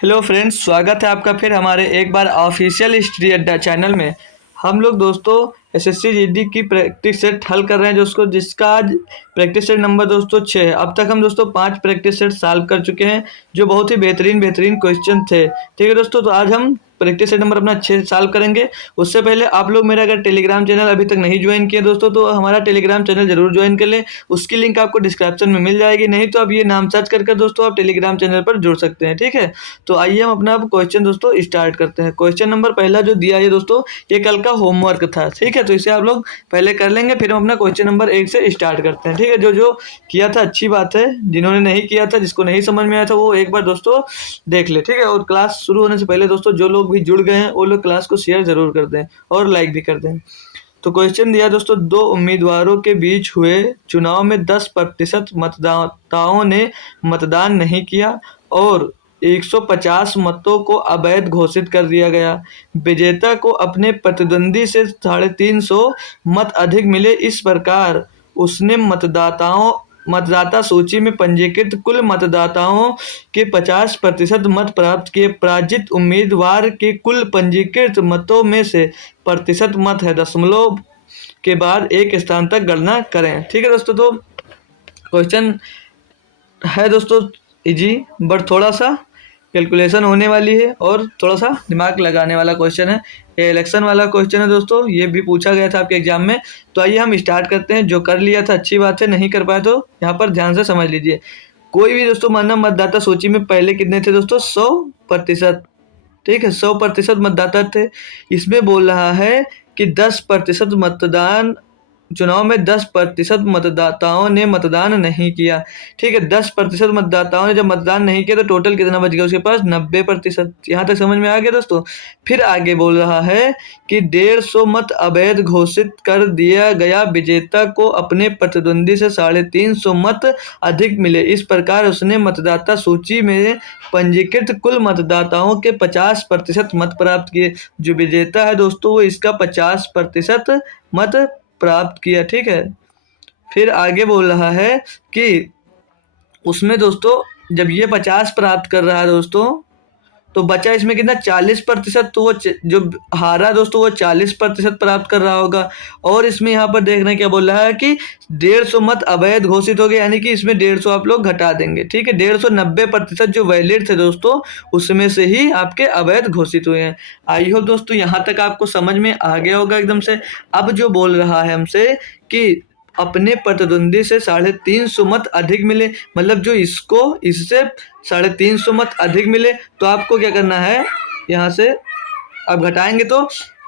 Hello friends, स्वागत है आपका फिर हमारे एक बार ऑफिशियल स्टडी अड्डा चैनल में। हम लोग दोस्तों एसएससी जीडी की प्रैक्टिस सेट हल कर रहे हैं जिसका आज प्रैक्टिस सेट नंबर दोस्तों 6 है। अब तक हम दोस्तों 5 प्रैक्टिस सेट सॉल्व कर चुके हैं जो बहुत ही बेहतरीन क्वेश्चन थे। ठीक है दोस्तों, तो आज हम प्रैक्टिस सेट नंबर अपना 6 सॉल्व करेंगे। उससे पहले आप लोग मेरा अगर टेलीग्राम चैनल अभी तक नहीं ज्वाइन किया दोस्तों, तो हमारा टेलीग्राम चैनल जरूर ज्वाइन कर लें। उसकी लिंक आपको डिस्क्रिप्शन में मिल जाएगी, नहीं तो आप ये नाम सर्च करके दोस्तों आप टेलीग्राम चैनल पर जुड़ सकते हैं। ठीक है, तो आइए हम अपना क्वेश्चन दोस्तों स्टार्ट करते हैं। क्वेश्चन नंबर पहला जो दिया है दोस्तों, ये कल का होमवर्क था। ठीक है, तो इसे आप लोग पहले कर लेंगे, फिर हम अपना क्वेश्चन नंबर 1 से स्टार्ट करते हैं। ठीक है, जो जो किया था अच्छी बात है, जिन्होंने नहीं किया था, जिसको नहीं समझ में आया था, वो एक बार दोस्तों देख ले। ठीक है, और क्लास शुरू होने से पहले दोस्तों जो लोग भी जुड़ गए हैं वो लोग क्लास को शेयर जरूर कर दें और लाइक भी कर दें। तो क्वेश्चन दिया दोस्तों, दो उम्मीदवारों के बीच हुए चुनाव में 10% मतदाताओं ने मतदान नहीं किया और 150 मतों को अवैध घोषित कर दिया गया। विजेता को अपने प्रतिद्वंदी से 350 मत अधिक मिले। इस प्रकार उसने मतदाता सूची में पंजीकृत कुल मतदाताओं के 50% मत प्राप्त किए। पराजित उम्मीदवार के कुल पंजीकृत मतों में से प्रतिशत मत है दशमलव के बाद एक स्थान तक गणना करें। ठीक है दोस्तों, तो क्वेश्चन है दोस्तों इजी, बट थोड़ा सा कैलकुलेशन होने वाली है और थोड़ा सा दिमाग लगाने वाला क्वेश्चन है। ये इलेक्शन वाला क्वेश्चन है दोस्तों, ये भी पूछा गया था आपके एग्जाम में। तो आइए हम स्टार्ट करते हैं। जो कर लिया था अच्छी बात है, नहीं कर पाए तो यहाँ पर ध्यान से समझ लीजिए। कोई भी दोस्तों मानना मतदाता सूची में पहले कितने थे दोस्तों, 100%। ठीक है, 100% मतदाता थे। इसमें बोल रहा है कि 10% मतदान चुनाव में 10% मतदाताओं ने मतदान नहीं किया। ठीक है, 10% मतदाताओं ने जब मतदान नहीं किया तो टोटल कितना बच गया उसके पास, 90%। यहाँ तक समझ में आ गया दोस्तों। फिर आगे बोल रहा है कि 150 मत अवैध घोषित कर दिया गया। विजेता को अपने प्रतिद्वंदी से 350 मत अधिक मिले। इस प्रकार उसने मतदाता सूची में पंजीकृत कुल मतदाताओं के 50% मत प्राप्त किए। जो विजेता है दोस्तों वो इसका 50% मत प्राप्त किया। ठीक है, फिर आगे बोल रहा है कि उसमें दोस्तों जब ये 50 प्राप्त कर रहा है दोस्तों, तो बचा इसमें कितना, 40%। तो वो जो हारा दोस्तों वो 40% प्राप्त कर रहा होगा। और इसमें यहाँ पर देख रहे हैं क्या बोल रहा है कि 150 मत अवैध घोषित हो गए, यानी कि इसमें 150 आप लोग घटा देंगे। ठीक है, 150 90% जो वैलिड थे दोस्तों उसमें से ही आपके अवैध घोषित हुए हैं। आई होप दोस्तों यहाँ तक आपको समझ में आ गया होगा एकदम से। अब जो बोल रहा है हमसे कि अपने प्रतिद्वंदी से 350 मत अधिक मिले, मतलब जो इससे 350 मत अधिक मिले, तो आपको क्या करना है, यहाँ से अब घटाएंगे तो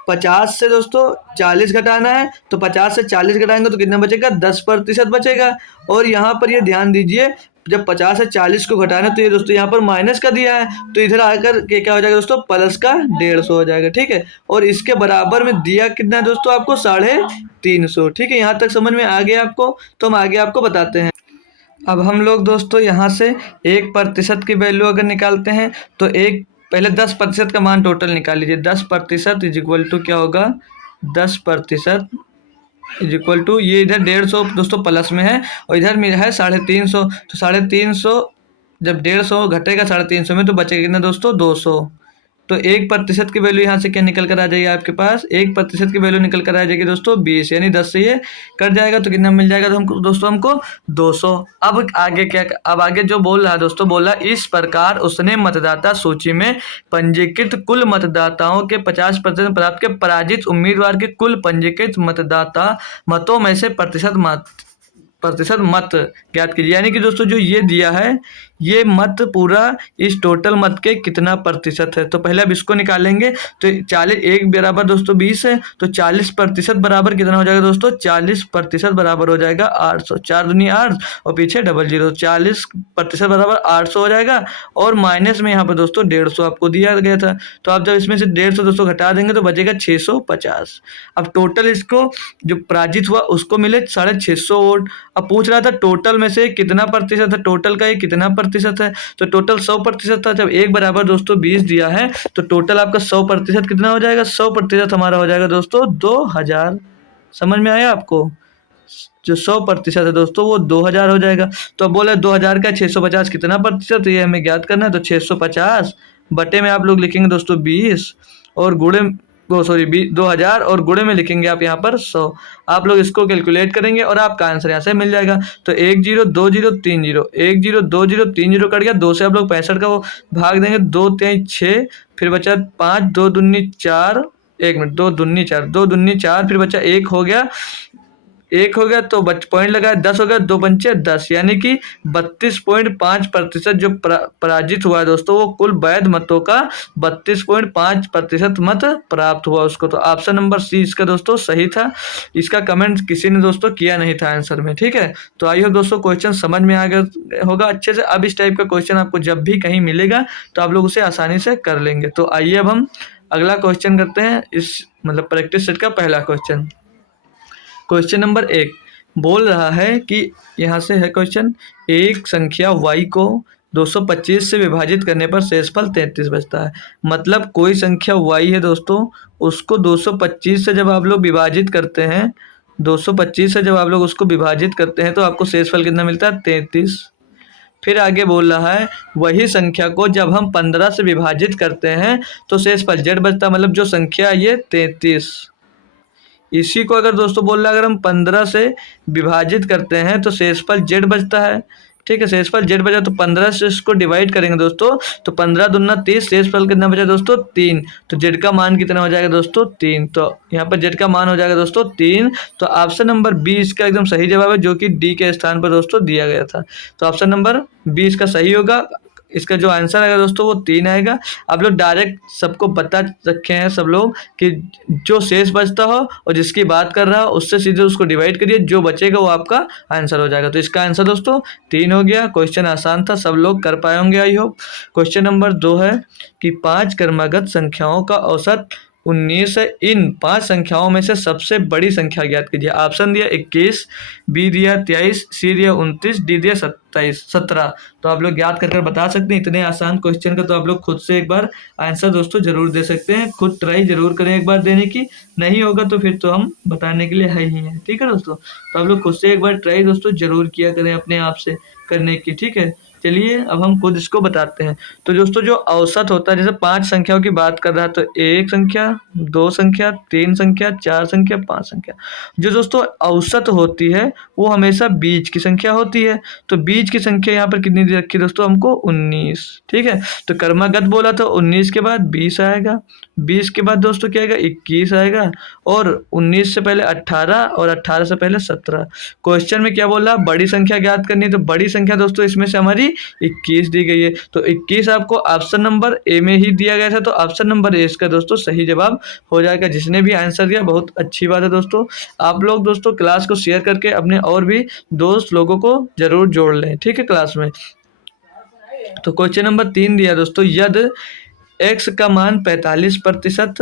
50 से दोस्तों 40 घटाना है। तो 50 से 40 घटाएंगे तो कितना बचेगा, 10% बचेगा। और यहाँ पर ये ध्यान दीजिए, जब 50 से 40 को घटाना तो ये दोस्तों यहाँ पर माइनस का दिया है, तो इधर आकर के क्या हो जाएगा दोस्तों, प्लस का 150 हो जाएगा। ठीक है, और इसके बराबर में दिया कितना है दोस्तों आपको, 350। ठीक है, यहाँ तक समझ में आ गया आपको, तो हम आगे आपको बताते हैं। अब हम लोग दोस्तों यहाँ से 1% की वैल्यू अगर निकालते हैं तो पहले 10% का मान टोटल निकाल लीजिए। 10% इज इक्वल टू क्या होगा, 10% इज इक्वल टू, ये इधर 150 दोस्तों प्लस में है और इधर मेरा है 350। तो 350 जब 150 घटेगा 350 में तो बचेगा कितना दोस्तों, 200। तो 1% की वैल्यू यहाँ से क्या निकल कर आ जाएगी आपके पास, 1% की वैल्यू निकल कर आ जाएगी दोस्तों 20, यानी 10 से ये कट जाएगा तो कितना मिल जाएगा तो हमको दोस्तों, हमको 200। अब आगे क्या, अब आगे जो बोल रहा है दोस्तों, बोला इस प्रकार उसने मतदाता सूची में पंजीकृत कुल मतदाताओं के 50% प्राप्त के। पराजित उम्मीदवार के कुल पंजीकृत मतदाता मतों में से प्रतिशत मत ज्ञात कीजिए। यानी कि दोस्तों जो ये दिया है, ये मत पूरा इस टोटल मत के कितना प्रतिशत है। तो पहले अब इसको निकालेंगे तो 40, 1 बराबर दोस्तों 20 है, तो 40% बराबर कितना हो जाएगा दोस्तों, 40% बराबर हो जाएगा 800। 4 दूनी 8 और पीछे 00, 40% बराबर 800 हो जाएगा। और माइनस में यहाँ पर दोस्तों 150 आपको दिया गया था, तो आप जब इसमें से 150 दोस्तों घटा देंगे तो बचेगा 650। अब टोटल इसको जो पराजित हुआ उसको मिले 650 वोट। अब पूछ रहा था टोटल में से कितना प्रतिशत है, टोटल का ये कितना प्रतिशत है, तो टोटल 100% था। जब 1 बराबर दोस्तों 20 दिया है तो टोटल आपका 100% कितना हो जाएगा, 100% हमारा हो जाएगा दोस्तों 2000। समझ में आया आपको, जो 100% है दोस्तों वो 2000 हो जाएगा। तो अब बोले 2000 का 650 कितना प्रतिशत, ये हमें ज्ञात करना है। तो 650 बटे में आप लोग लिखेंगे दोस्तों 20 और गुणे वो सॉरी 2000 और गुणे में लिखेंगे आप यहाँ पर 100। आप लोग इसको कैलकुलेट करेंगे और आपका आंसर यहाँ से मिल जाएगा। तो 102030 102030 कट गया, 2 से आप लोग 65 का वो भाग देंगे, 2 3 6, फिर बचा 5, 2 दूनी 4, 1 मिनट, 2 दूनी 4, 2 दूनी 4, फिर बचा 1 हो गया, 1 हो गया तो पॉइंट लगाया, 10 हो गया, 2 पंचे 10, यानी कि 32.5% जो पराजित हुआ है दोस्तों, वो कुल वैध मतों का 32.5% मत प्राप्त हुआ उसको। तो ऑप्शन नंबर सी इसका दोस्तों सही था। इसका कमेंट किसी ने दोस्तों किया नहीं था आंसर में, ठीक है। तो आइए दोस्तों क्वेश्चन समझ में आ गया होगा अच्छे से। अब इस टाइप का क्वेश्चन आपको जब भी कहीं मिलेगा तो आप लोग उसे आसानी से कर लेंगे। तो आइए अब हम अगला क्वेश्चन करते हैं, इस मतलब प्रैक्टिस सेट का पहला क्वेश्चन। क्वेश्चन नंबर 1 बोल रहा है कि यहाँ से है क्वेश्चन, एक संख्या y को 225 से विभाजित करने पर शेषफल 33 बचता है। मतलब कोई संख्या y है दोस्तों, उसको 225 से जब आप लोग विभाजित करते हैं, 225 से जब आप लोग उसको विभाजित करते हैं तो आपको शेषफल कितना मिलता है? 33। फिर आगे बोल रहा है वही संख्या को जब हम 15 से विभाजित करते हैं तो शेषफल z बचता है। मतलब जो संख्या ये 33, इसी को अगर दोस्तों बोल रहा है अगर हम 15 से विभाजित करते हैं तो शेषफल z बचता है, ठीक है। शेषफल z बचा तो 15 से इसको डिवाइड करेंगे दोस्तों, तो 15 दूना 30, शेषफल कितना बचा दोस्तों? 3। तो z का मान कितना हो जाएगा दोस्तों? 3। तो यहाँ पर z का मान हो जाएगा दोस्तों 3। तो ऑप्शन नंबर 20 का एकदम सही जवाब है, जो कि डी के स्थान पर दोस्तों दिया गया था। तो ऑप्शन नंबर 20 का सही होगा। इसका जो आंसर आएगा दोस्तों वो 3 आएगा। आप लोग डायरेक्ट सबको बता रखे हैं सब लोग कि जो शेष बचता हो और जिसकी बात कर रहा हो उससे सीधे उसको डिवाइड करिए, जो बचेगा वो आपका आंसर हो जाएगा। तो इसका आंसर दोस्तों 3 हो गया। क्वेश्चन आसान था, सब लोग कर पाए होंगे आई होप। क्वेश्चन नंबर 2 है कि 5 क्रमागत संख्याओं का औसत 19 है, इन 5 संख्याओं में से सबसे बड़ी संख्या ज्ञात कीजिए। ऑप्शन दिया 21, बी दिया 23, सी दिया 29, डी दिया 17। तो आप लोग याद कर कर बता सकते हैं इतने आसान क्वेश्चन का। तो आप लोग खुद से एक बार आंसर दोस्तों जरूर दे सकते हैं, खुद ट्राई जरूर करें एक बार देने की। नहीं होगा तो फिर तो हम बताने के लिए है ही हैं, ठीक है दोस्तों। तो आप लोग खुद से एक बार ट्राई दोस्तों जरूर किया करें अपने आप से करने की, ठीक है। चलिए अब हम खुद इसको बताते हैं। तो दोस्तों जो औसत होता है, जैसे 5 संख्याओं की बात कर रहा है तो 1 संख्या, 2 संख्या, 3 संख्या, 4 संख्या, 5 संख्या। जो दोस्तों औसत होती है वो हमेशा बीच की संख्या होती है। तो बीच की संख्या यहाँ पर कितनी दे रखी है दोस्तों? हमको 19, ठीक है। तो क्रमागत बोला तो 19 के बाद 20 आएगा, 20 के बाद दोस्तों क्या आएगा? 21 आएगा, और 19 से पहले 18 और 18 से पहले 17। क्वेश्चन में क्या बोला? बड़ी संख्या ज्ञात करनी है। तो बड़ी संख्या दोस्तों इसमें से हमारी 21 दी गई है। तो 21 आपको ऑप्शन नंबर ए में ही दिया गया था। तो ऑप्शन नंबर ए इसका दोस्तों सही जवाब हो जाएगा। जिसने भी आंसर दिया बहुत अच्छी बात है दोस्तों। आप लोग दोस्तों क्लास को शेयर करके अपने और भी दोस्त लोगों को जरूर जोड़ लें, ठीक है, क्लास में। तो क्वेश्चन नंबर 3 दिया दोस्तों, यदि x का मान 45%,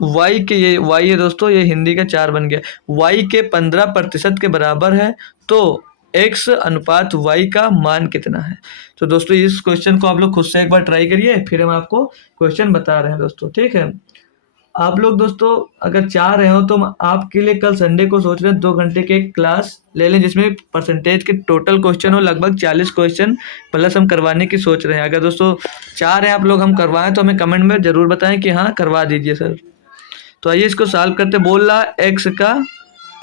y के ये y है दोस्तों, ये हिंदी का 4 बन गया, y के 15% के बराबर है तो x अनुपात y का मान कितना है? तो दोस्तों इस क्वेश्चन को आप लोग खुद से एक बार ट्राई करिए, फिर हम आपको क्वेश्चन बता रहे हैं दोस्तों, ठीक है। आप लोग दोस्तों अगर चाह रहे हो तो हम आपके लिए कल संडे को सोच रहे हैं 2 घंटे के क्लास ले लें, जिसमें परसेंटेज के टोटल क्वेश्चन हो लगभग 40 क्वेश्चन प्लस हम करवाने की सोच रहे हैं। अगर दोस्तों चाह रहे हैं आप लोग हम करवाएं तो हमें कमेंट में ज़रूर बताएं कि हाँ करवा दीजिए सर। तो आइए इसको सॉल्व करते। बोल रहा है एक्स का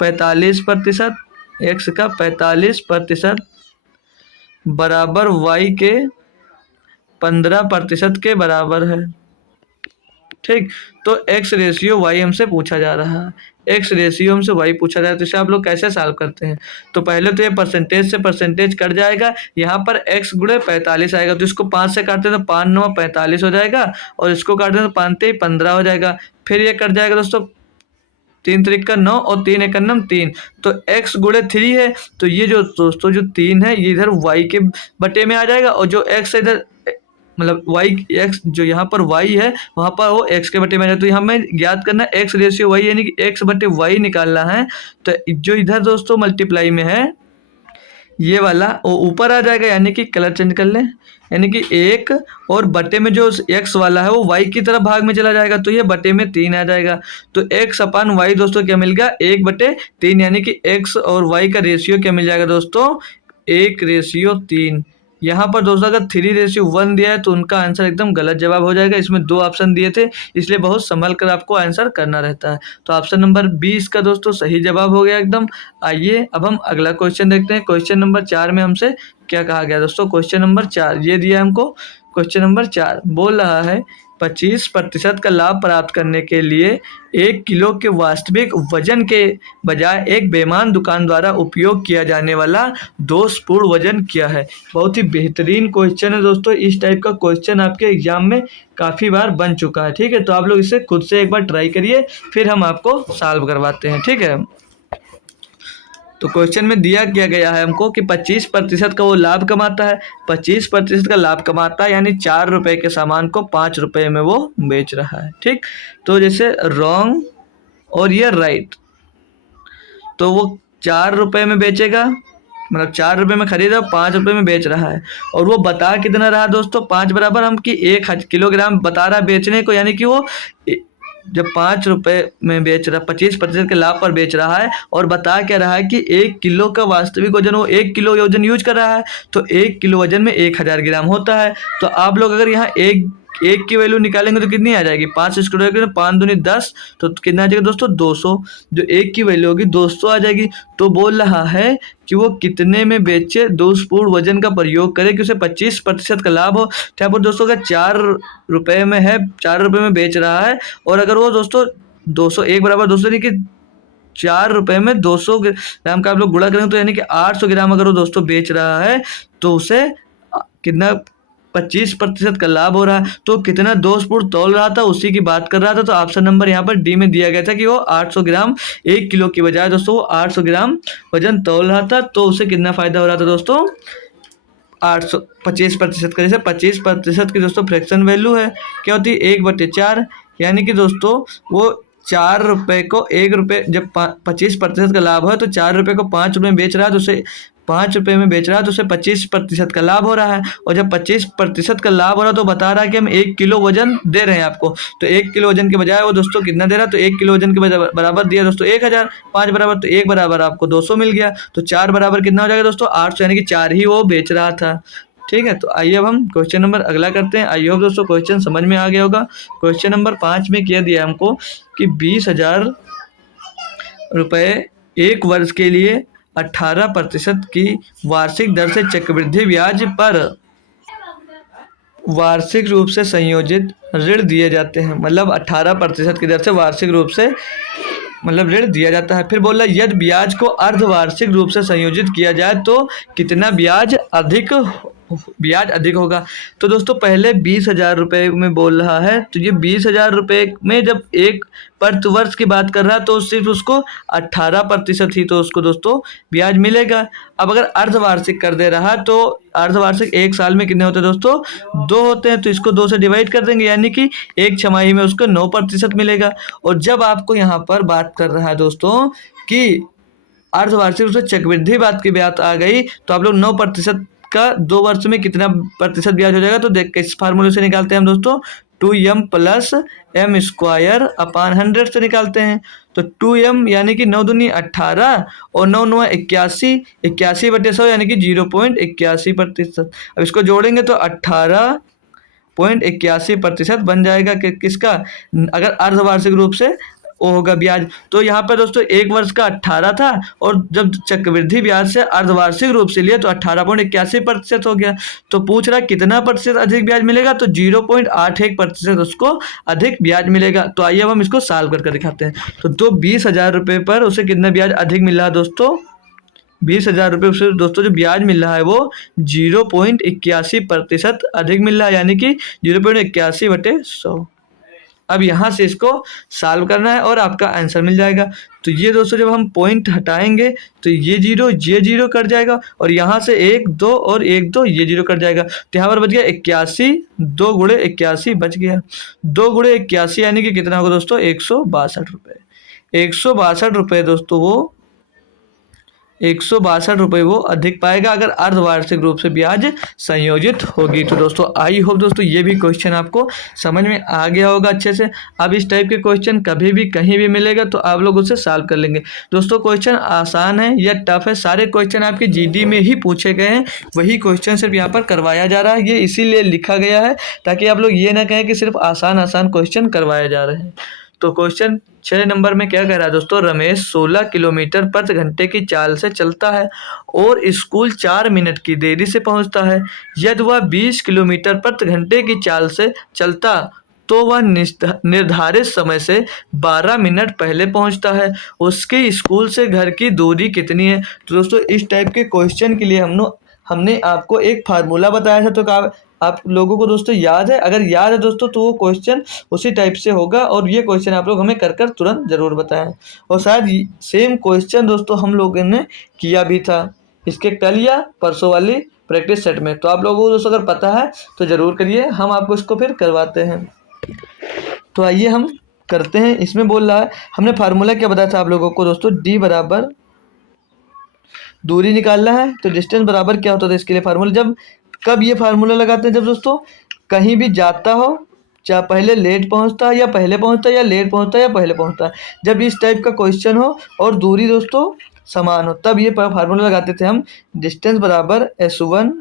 45%, एक्स का 45% बराबर वाई के 15% के बराबर है, ठीक। तो x रेशियो y हमसे पूछा जा रहा है, x रेशियो हमसे y पूछा जा रहा है। तो इसे आप लोग कैसे सॉल्व करते हैं? तो पहले तो ये परसेंटेज से परसेंटेज कट जाएगा, यहाँ पर x गुणे 45 आएगा, तो इसको 5 से काटते हैं तो 5 9 45 हो जाएगा, और इसको काटते हैं तो 5 3 15 हो जाएगा। फिर ये कट जाएगा दोस्तों, 3 3 9 और 3 1 3। तो x गुणे 3 है, तो ये जो दोस्तों जो 3 है ये इधर y के बटे में आ जाएगा, और जो x है इधर मतलब y x जो यहाँ पर y है वहाँ पर वो x के बटे में आ जाए। तो यहाँ हमें ज्ञात करना x रेशियो y यानी कि x बटे y निकालना है। तो जो इधर दोस्तों मल्टीप्लाई में है ये वाला वो ऊपर आ जाएगा, यानी कि कलर चेंज कर लें, यानी कि 1 और बटे में जो x वाला है वो y की तरफ भाग में चला जाएगा, तो ये बटे में 3 आ जाएगा। तो x अपन y दोस्तों क्या मिल गया? 1/3, यानी कि x और y का रेशियो क्या मिल जाएगा दोस्तों? 1:3। यहाँ पर दोस्तों अगर 3:1 दिया है तो उनका आंसर एकदम गलत जवाब हो जाएगा। इसमें 2 ऑप्शन दिए थे, इसलिए बहुत संभल कर आपको आंसर करना रहता है। तो ऑप्शन नंबर 20 का दोस्तों सही जवाब हो गया एकदम। आइए अब हम अगला क्वेश्चन देखते हैं। क्वेश्चन नंबर 4 में हमसे क्या कहा गया दोस्तों। क्वेश्चन नंबर 4 ये दिया है हमको। क्वेश्चन नंबर 4 बोल रहा है 25% का लाभ प्राप्त करने के लिए 1 किलो के वास्तविक वजन के बजाय एक बेईमान दुकान द्वारा उपयोग किया जाने वाला दोषपूर्ण वजन क्या है। बहुत ही बेहतरीन क्वेश्चन है दोस्तों। इस टाइप का क्वेश्चन आपके एग्जाम में काफ़ी बार बन चुका है। ठीक है, तो आप लोग इसे खुद से एक बार ट्राई करिए, फिर हम आपको सॉल्व करवाते हैं। ठीक है, तो क्वेश्चन में दिया क्या गया है हमको कि 25% का वो लाभ कमाता है। 25% का लाभ कमाता है यानी 4 रुपए के सामान को 5 रुपए में वो बेच रहा है। ठीक, तो जैसे रॉन्ग और ये राइट, तो वो 4 रुपए में बेचेगा, मतलब 4 रुपए में खरीदा, 5 रुपए में बेच रहा है। और वो बता कितना रहा दोस्तों, 5 बराबर हम कि 1 किलोग्राम बता रहा है बेचने को, यानी कि वो जब 5 रुपए में बेच रहा, 25% के लाभ पर बेच रहा है और बता क्या रहा है कि 1 किलो का वास्तविक वजन, वो 1 किलो वजन यूज कर रहा है, तो 1 किलो वजन में 1000 ग्राम होता है। तो आप लोग अगर यहाँ एक की वैल्यू निकालेंगे तो कितनी आ जाएगी, 5 स्क्वायर 5 दूनी 10, तो कितना आ जाएगा दोस्तों 200। जो एक की वैल्यू होगी 200 आ जाएगी। तो बोल रहा है कि वो कितने में बेचे, दोषपूर्ण वजन का प्रयोग करे कि उसे 25% का लाभ हो। तो यहाँ पर दोस्तों अगर 4 रुपए में है, 4 रुपए में बेच रहा है, और अगर वो दोस्तों 200, एक बराबर 200 नहीं कि 4 रुपए में 200 ग्राम का आप लोग गुणा करेंगे तो यानी कि 800 ग्राम अगर वो दोस्तों बेच रहा है तो उसे कितना 25% का लाभ हो रहा है। तो कितना दोषपूर्ण तौल रहा था उसी की बात कर रहा था। तो ऑप्शन नंबर यहाँ पर डी में दिया गया था कि वो 800 ग्राम, 1 किलो की बजाय दोस्तों वो 800 ग्राम वजन तौल रहा था। तो उसे कितना फायदा हो रहा था दोस्तों, 800 25% का। जैसे 25% की दोस्तों फ्रैक्शन वैल्यू है क्या होती है, 1/4, यानी कि दोस्तों वो 4 रुपए को 1 रुपये, जब 25% का लाभ है तो 4 रुपये को 5 रुपये में बेच रहा है, तो उसे 5 रुपये में बेच रहा है, तो उसे 25% का लाभ हो रहा है। और जब 25% का लाभ हो रहा है तो बता रहा है कि हम 1 किलो वजन दे रहे हैं आपको, तो 1 किलो वजन के बजाय वो दोस्तों कितना दे रहा है, तो 1 किलो वजन के बराबर दिया दोस्तों 1000, 5 बराबर तो 1 बराबर आपको 200 मिल गया। तो 4 बराबर कितना हो जाएगा दोस्तों 800, यानी कि 4 ही वो बेच रहा था। ठीक है, तो आइए अब हम क्वेश्चन नंबर अगला करते हैं। आई होप दोस्तों क्वेश्चन समझ में आ गया होगा। क्वेश्चन नंबर 5 में किया दिया हमको कि 20,000 रुपये एक वर्ष के लिए 18% की वार्षिक दर से चक्रवृद्धि ब्याज पर वार्षिक रूप से संयोजित ऋण दिए जाते हैं। मतलब 18% की दर से वार्षिक रूप से मतलब ऋण दिया जाता है। फिर बोला यदि ब्याज को अर्धवार्षिक रूप से संयोजित किया जाए तो कितना ब्याज अधिक होगा। तो दोस्तों पहले 20,000 रुपये में बोल रहा है, तो ये 20,000 रुपये में जब एक प्रतिवर्ष की बात कर रहा है तो सिर्फ उसको 18% ही तो उसको दोस्तों ब्याज मिलेगा। अब अगर अर्धवार्षिक कर दे रहा है तो अर्धवार्षिक एक साल में कितने होते हैं दोस्तों, 2 होते हैं, तो इसको 2 से डिवाइड कर देंगे, यानी कि एक छमाही में उसको 9% मिलेगा। और जब आपको यहाँ पर बात कर रहा है दोस्तों कि अर्धवार्षिक रूप से चक्रवृद्धि बात की बात आ गई, तो आप लोग 9% का 2 वर्ष में कितना प्रतिशत ब्याज हो जाएगा, तो देख इस फार्मूले से निकालते हैं हम दोस्तों, 2m plus m square upon 100 से निकालते हैं। तो 2m यानी कि 9 दूनी 18 और 9 9 81, 81/100 यानी कि 0.81%। अब इसको जोड़ेंगे तो 18.81% बन जाएगा कि किसका, अगर अर्धवार्षिक रूप से वो होगा ब्याज। तो यहाँ पर दोस्तों एक वर्ष का 18 था, और जब चक्रवृद्धि ब्याज से अर्धवार्षिक रूप से लिया तो 18.81% हो गया। तो पूछ रहा कितना प्रतिशत अधिक ब्याज मिलेगा, तो 0.81% उसको अधिक ब्याज मिलेगा। तो आइए अब हम इसको सॉल्व करके दिखाते हैं। तो 20,000 रुपये पर उसे कितना ब्याज अधिक मिल रहा है दोस्तों, 20,000 रुपये उसे दोस्तों जो ब्याज मिल रहा है वो 0.81% अधिक मिल रहा है, यानी कि 0.81/100। अब यहाँ से इसको सॉल्व करना है और आपका आंसर मिल जाएगा। तो ये दोस्तों जब हम पॉइंट हटाएंगे तो ये जीरो कट जाएगा, और यहाँ से 1 2 और 1 2 ये जीरो कट जाएगा। तो यहाँ पर बच गया 81, 2 गुणे 81 बच गया, 2 गुणे 81 यानी कि कितना होगा दोस्तों 162 रुपये। 162 रुपये दोस्तों वो ₹162 वो अधिक पाएगा अगर अर्धवार्षिक रूप से ब्याज संयोजित होगी। तो दोस्तों आई होप दोस्तों ये भी क्वेश्चन आपको समझ में आ गया होगा अच्छे से। अब इस टाइप के क्वेश्चन कभी भी कहीं भी मिलेगा तो आप लोग उसे सॉल्व कर लेंगे। दोस्तों क्वेश्चन आसान है या टफ है, सारे क्वेश्चन आपके जीडी में ही पूछे गए हैं, वही क्वेश्चन सिर्फ यहाँ पर करवाया जा रहा है। ये इसीलिए लिखा गया है ताकि आप लोग ये ना कहें कि सिर्फ आसान आसान क्वेश्चन करवाए जा रहे हैं। तो क्वेश्चन 6 नंबर में क्या कह रहा है दोस्तों, रमेश 16 किलोमीटर प्रति घंटे की चाल से चलता है और स्कूल 4 मिनट की देरी से पहुंचता है। यदि वह 20 किलोमीटर प्रति घंटे की चाल से चलता तो वह निर्धारित समय से 12 मिनट पहले पहुंचता है। उसके स्कूल से घर की दूरी कितनी है। तो दोस्तों इस टाइप के क्वेश्चन के लिए हमने आपको एक फार्मूला बताया था, तो आप लोगों को दोस्तों याद है? अगर याद है दोस्तों तो वो क्वेश्चन उसी टाइप से होगा और ये क्वेश्चन आप लोग हमें कर तुरंत ज़रूर बताएं। और शायद सेम क्वेश्चन दोस्तों हम लोगों ने किया भी था इसके कल या परसों वाली प्रैक्टिस सेट में। तो आप लोगों को दोस्तों अगर पता है तो ज़रूर करिए, हम आपको इसको फिर करवाते हैं। तो आइए हम करते हैं। इसमें बोल रहा है, हमने फार्मूला क्या बताया था आप लोगों को दोस्तों, डी बराबर दूरी निकालना है। तो डिस्टेंस बराबर क्या होता था इसके लिए फार्मूला, कब ये फार्मूला लगाते हैं, जब दोस्तों कहीं भी जाता हो, चाहे पहले लेट पहुंचता है या पहले पहुंचता है, या लेट पहुंचता है या पहले पहुंचता है, जब इस टाइप का क्वेश्चन हो और दूरी दोस्तों समान हो तब ये फार्मूला लगाते थे हम। डिस्टेंस बराबर S1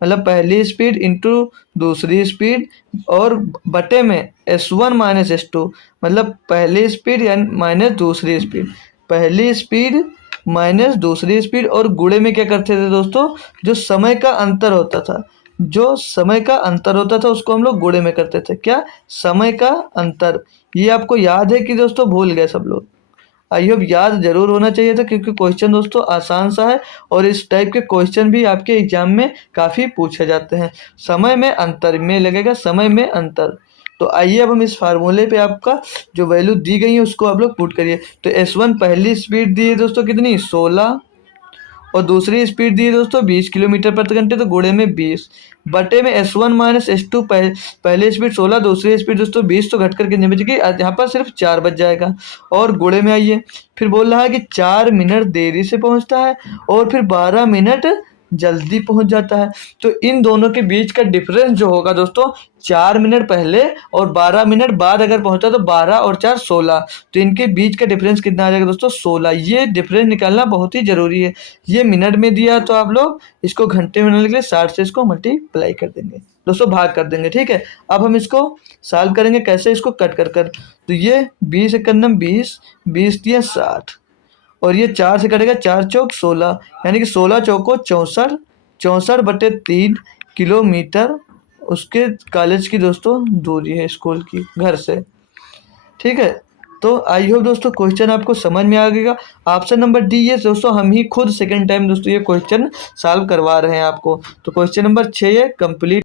मतलब पहली स्पीड इंटू दूसरी स्पीड और बटे में S1 माइनस S2 मतलब पहली स्पीड यानी माइनस दूसरी स्पीड, पहली स्पीड माइनस दूसरी स्पीड, और गुणे में क्या करते थे दोस्तों, जो समय का अंतर होता था, जो समय का अंतर होता था उसको हम लोग गुणे में करते थे। क्या? समय का अंतर। ये आपको याद है कि दोस्तों भूल गए सब लोग? आई होप याद जरूर होना चाहिए था क्योंकि क्वेश्चन दोस्तों आसान सा है और इस टाइप के क्वेश्चन भी आपके एग्जाम में काफ़ी पूछे जाते हैं। समय में अंतर में लगेगा, समय में अंतर। तो आइए अब हम इस फार्मूले पे आपका जो वैल्यू दी गई है उसको आप लोग पुट करिए। तो S1 पहली स्पीड दी है दोस्तों कितनी, 16, और दूसरी स्पीड दी है दोस्तों 20 किलोमीटर प्रति घंटे, तो गुणे में 20 बटे में S1 माइनस S2 पहले स्पीड 16, दूसरी स्पीड दोस्तों 20, तो घट कर कितने बच गई, यहाँ पर सिर्फ 4 बच जाएगा। और गुणे में आइए, फिर बोल रहा है कि 4 मिनट देरी से पहुंचता है और फिर 12 मिनट जल्दी पहुंच जाता है। तो इन दोनों के बीच का डिफरेंस जो होगा दोस्तों, 4 मिनट पहले और 12 मिनट बाद अगर पहुंचा तो 12 और 4 16, तो इनके बीच का डिफरेंस कितना आ जाएगा दोस्तों, 16। ये डिफरेंस निकालना बहुत ही ज़रूरी है। ये मिनट में दिया तो आप लोग इसको घंटे में के लिए 60 से इसको मल्टीप्लाई कर देंगे दोस्तों, भाग कर देंगे। ठीक है, अब हम इसको सॉल्व करेंगे कैसे, इसको कट कर तो ये 20 एकम 20, 20 दिया 60 और ये 4 से कटेगा, 4 चौक 16 यानी कि 16 चौको 64, 64 बटे 3 किलोमीटर उसके कॉलेज की दोस्तों दूरी है, स्कूल की, घर से। ठीक है, तो आई होप दोस्तों क्वेश्चन आपको समझ में आ गया। ऑप्शन नंबर डी ये दोस्तों हम ही खुद सेकंड टाइम दोस्तों ये क्वेश्चन सॉल्व करवा रहे हैं आपको। तो क्वेश्चन नंबर 6 ये कंप्लीट।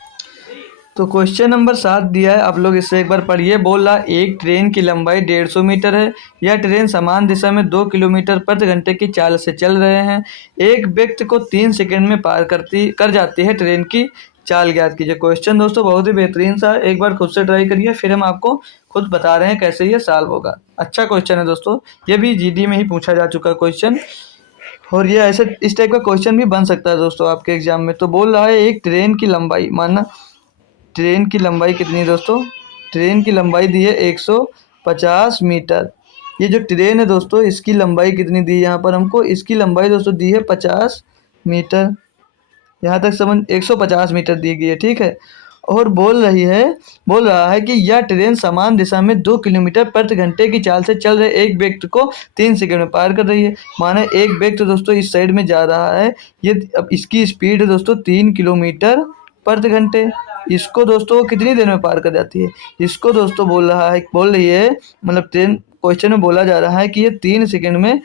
तो क्वेश्चन नंबर 7 दिया है, आप लोग इससे एक बार पढ़िए। बोल रहा एक ट्रेन की लंबाई 150 मीटर है। यह ट्रेन समान दिशा में 2 किलोमीटर प्रति घंटे की चाल से चल रहे हैं। एक व्यक्ति को 3 सेकंड में पार कर जाती है। ट्रेन की चाल ज्ञात कीजिए। क्वेश्चन दोस्तों बहुत ही बेहतरीन सा है, एक बार खुद से ट्राई करिए, फिर हम आपको खुद बता रहे हैं कैसे ये सॉल्व होगा। अच्छा क्वेश्चन है दोस्तों, ये भी जीडी में ही पूछा जा चुका क्वेश्चन और ये ऐसे इस टाइप का क्वेश्चन भी बन सकता है दोस्तों आपके एग्जाम में। तो बोल रहा है एक ट्रेन की लंबाई, मानना ट्रेन की लंबाई कितनी है दोस्तों, ट्रेन की लंबाई दी है 150 मीटर। ये जो ट्रेन है दोस्तों इसकी लंबाई कितनी दी है यहाँ पर हमको, इसकी लंबाई दोस्तों दी है 50 मीटर। यहाँ तक समझ 150 मीटर दी गई है। ठीक है, और बोल रहा है कि यह ट्रेन समान दिशा में 2 किलोमीटर प्रति घंटे की चाल से चल रहे एक व्यक्ति को 3 सेकंड में पार कर रही है। माना एक व्यक्ति दोस्तों इस साइड में जा रहा है, ये अब इसकी स्पीड है दोस्तों 3 किलोमीटर प्रति घंटे। इसको दोस्तों कितनी देर में पार कर जाती है, इसको दोस्तों बोल रही है मतलब ट्रेन क्वेश्चन में बोला जा रहा है कि ये 3 सेकंड में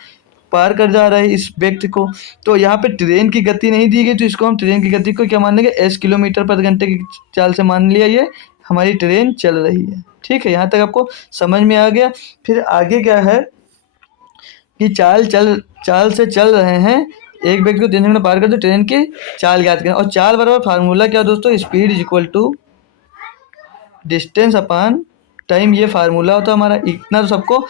पार कर जा रहा है इस व्यक्ति को। तो यहाँ पे ट्रेन की गति नहीं दी गई, तो इसको हम ट्रेन की गति को क्या मान लेंगे, s किलोमीटर प्रति घंटे की चाल से मान लिया ये हमारी ट्रेन चल रही है। ठीक है, यहाँ तक आपको समझ में आ गया। फिर आगे क्या है कि चाल से चल रहे हैं, एक व्यक्ति को 3 सेकंड में पार कर, तो ट्रेन की चाल ज्ञात करें। और चाल बराबर फार्मूला क्या दोस्तों, speed is equal to distance upon time, ये फार्मूला होता है हमारा। इतना तो सबको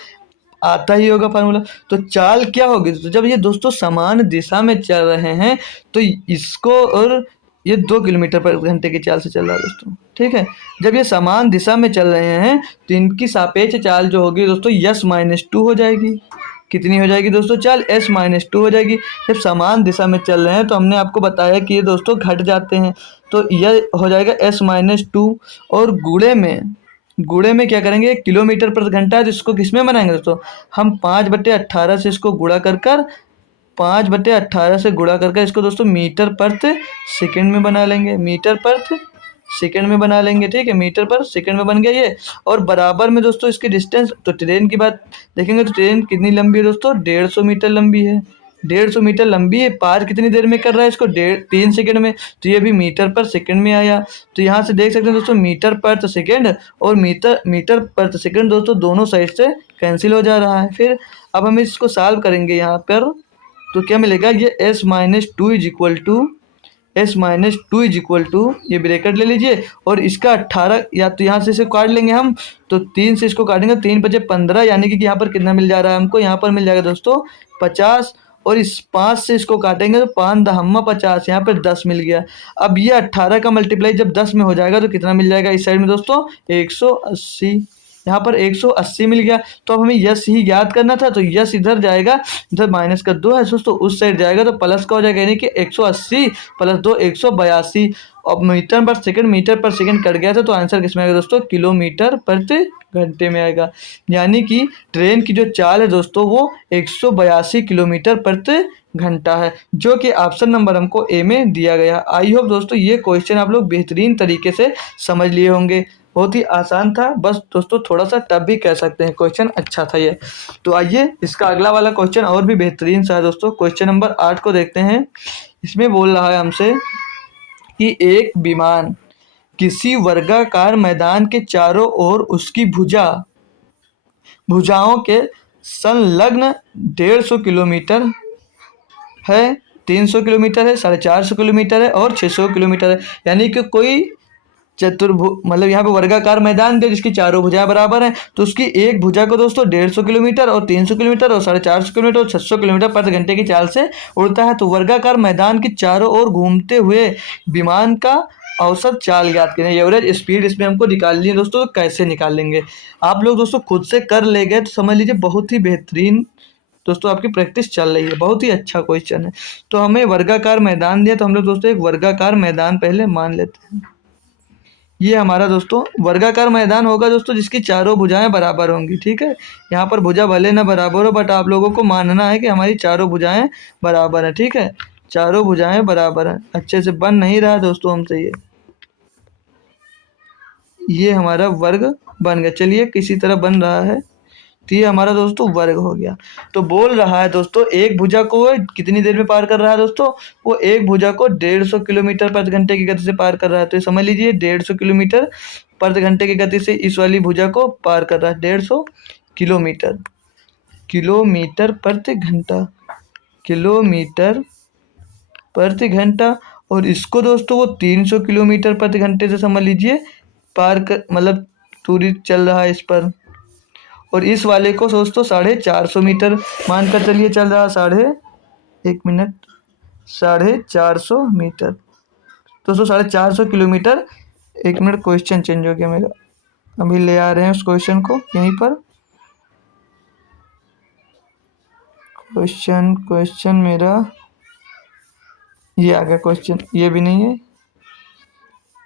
आता ही होगा फार्मूला। तो चाल क्या होगी दोस्तों, जब ये दोस्तों समान दिशा में चल रहे हैं तो इसको, और ये 2 किलोमीटर पर घंटे की चाल से चल रहा है दोस्तों, ठीक है। जब ये समान दिशा में चल रहे हैं तो इनकी सापेक्ष चाल जो होगी दोस्तों s-2 हो जाएगी। कितनी हो जाएगी दोस्तों चाल, s-2 हो जाएगी। जब समान दिशा में चल रहे हैं तो हमने आपको बताया कि ये दोस्तों घट जाते हैं, तो यह हो जाएगा s-2। और गुणे में क्या करेंगे, किलोमीटर प्रति घंटा है तो इसको किस में बनाएंगे दोस्तों, हम 5/18 से इसको गुणा कर 5/18 से गुणा करके इसको दोस्तों मीटर प्रति सेकंड में बना लेंगे, मीटर प्रति सेकंड में बना लेंगे, ठीक है। मीटर पर सेकंड में बन गया ये। और बराबर में दोस्तों इसकी डिस्टेंस, तो ट्रेन की बात देखेंगे तो ट्रेन कितनी लंबी है दोस्तों, 150 मीटर लंबी है। 150 मीटर लंबी है, पार कितनी देर में कर रहा है इसको, 3 सेकंड में। तो ये भी मीटर पर सेकंड में आया। तो यहाँ से देख सकते हैं दोस्तों मीटर पर सेकंड और मीटर पर सेकंड दोस्तों दोनों साइड से कैंसिल हो जा रहा है। फिर अब हम इसको सॉल्व करेंगे यहाँ पर, तो क्या मिलेगा, ये s-2 इज इक्वल टू ये ब्रैकेट ले लीजिए और इसका 18, या तो यहाँ से इसे काट लेंगे हम, तो 3 से इसको काटेंगे, 3 × 15, यानी कि यहाँ पर कितना मिल जा रहा है हमको, यहाँ पर मिल जाएगा दोस्तों 50। और इस 5 से इसको काटेंगे तो 5×10 यहाँ पर 10 मिल गया। अब ये 18 का मल्टीप्लाई जब 10 में हो जाएगा तो कितना मिल जाएगा इस साइड में दोस्तों, 180। यहाँ पर 180 मिल गया। तो अब हमें यस ही याद करना था, तो यस इधर जाएगा, इधर माइनस का 2 है दोस्तों, उस साइड जाएगा तो प्लस का हो जाएगा, यानी कि 180 + 2 182। अब मीटर पर सेकंड कट गया था, तो आंसर किस में आएगा दोस्तों, किलोमीटर प्रति घंटे में आएगा। यानी कि ट्रेन की जो चाल है दोस्तों वो 182 किलोमीटर प्रति घंटा है, जो कि ऑप्शन नंबर हमको ए में दिया गया। आई होप दोस्तों ये क्वेश्चन आप लोग बेहतरीन तरीके से समझ लिए होंगे। बहुत ही आसान था, बस दोस्तों थोड़ा सा टफ भी कह सकते हैं, क्वेश्चन अच्छा था ये। तो आइए इसका अगला वाला क्वेश्चन और भी बेहतरीन सा है दोस्तों। क्वेश्चन नंबर 8 को देखते हैं। इसमें बोल रहा है हमसे कि एक विमान किसी वर्गाकार मैदान के चारों ओर उसकी भुजाओं के संलग्न 150 किलोमीटर है, 300 किलोमीटर है, 450 किलोमीटर है और 600 किलोमीटर है। यानी कि कोई मतलब यहाँ पे वर्गाकार मैदान दे जिसकी चारों भुजाएं बराबर हैं, तो उसकी एक भुजा को दोस्तों 150 किलोमीटर और 300 किलोमीटर और 450 किलोमीटर और 600 किलोमीटर प्रति घंटे की चाल से उड़ता है। तो वर्गाकार मैदान की चारों ओर घूमते हुए विमान का औसत चाल ज्ञात करें। एवरेज स्पीड इसमें हमको निकालनी है दोस्तों। तो कैसे निकालेंगे आप लोग दोस्तों, खुद से कर ले गए तो समझ लीजिए बहुत ही बेहतरीन दोस्तों आपकी प्रैक्टिस चल रही है, बहुत ही अच्छा क्वेश्चन है। तो हमें वर्गाकार मैदान दिया, तो हम लोग दोस्तों एक वर्गाकार मैदान पहले मान लेते हैं। ये हमारा दोस्तों वर्गाकार मैदान होगा दोस्तों जिसकी चारों भुजाएं बराबर होंगी, ठीक है। यहाँ पर भुजा भले ना बराबर हो, बट आप लोगों को मानना है कि हमारी चारों भुजाएं बराबर हैं, ठीक है। चारों भुजाएं बराबर हैं। अच्छे से बन नहीं रहा दोस्तों हमसे ये हमारा वर्ग बन गया। चलिए किसी तरह बन रहा है, तो ये हमारा दोस्तों वर्ग हो गया। तो बोल रहा है दोस्तों एक भुजा को कितनी देर में पार कर रहा है दोस्तों, वो एक भुजा को 150 किलोमीटर प्रति घंटे की गति से पार कर रहा है। तो ये समझ लीजिए 150 किलोमीटर प्रति घंटे की गति से इस वाली भुजा को पार कर रहा है। 150 किलोमीटर प्रति घंटा, किलोमीटर प्रति घंटा। और इसको दोस्तों वो 300 किलोमीटर प्रति घंटे से समझ लीजिए पार कर, मतलब दूरी चल रहा है इस पर। और इस वाले को दोस्तों 450 मीटर मानकर चलिए चल रहा, 450 मीटर दोस्तों, 450 किलोमीटर। 1 मिनट, क्वेश्चन चेंज हो गया मेरा, अभी ले आ रहे हैं उस क्वेश्चन को यहीं पर। क्वेश्चन मेरा ये आ गया क्वेश्चन, ये भी नहीं है,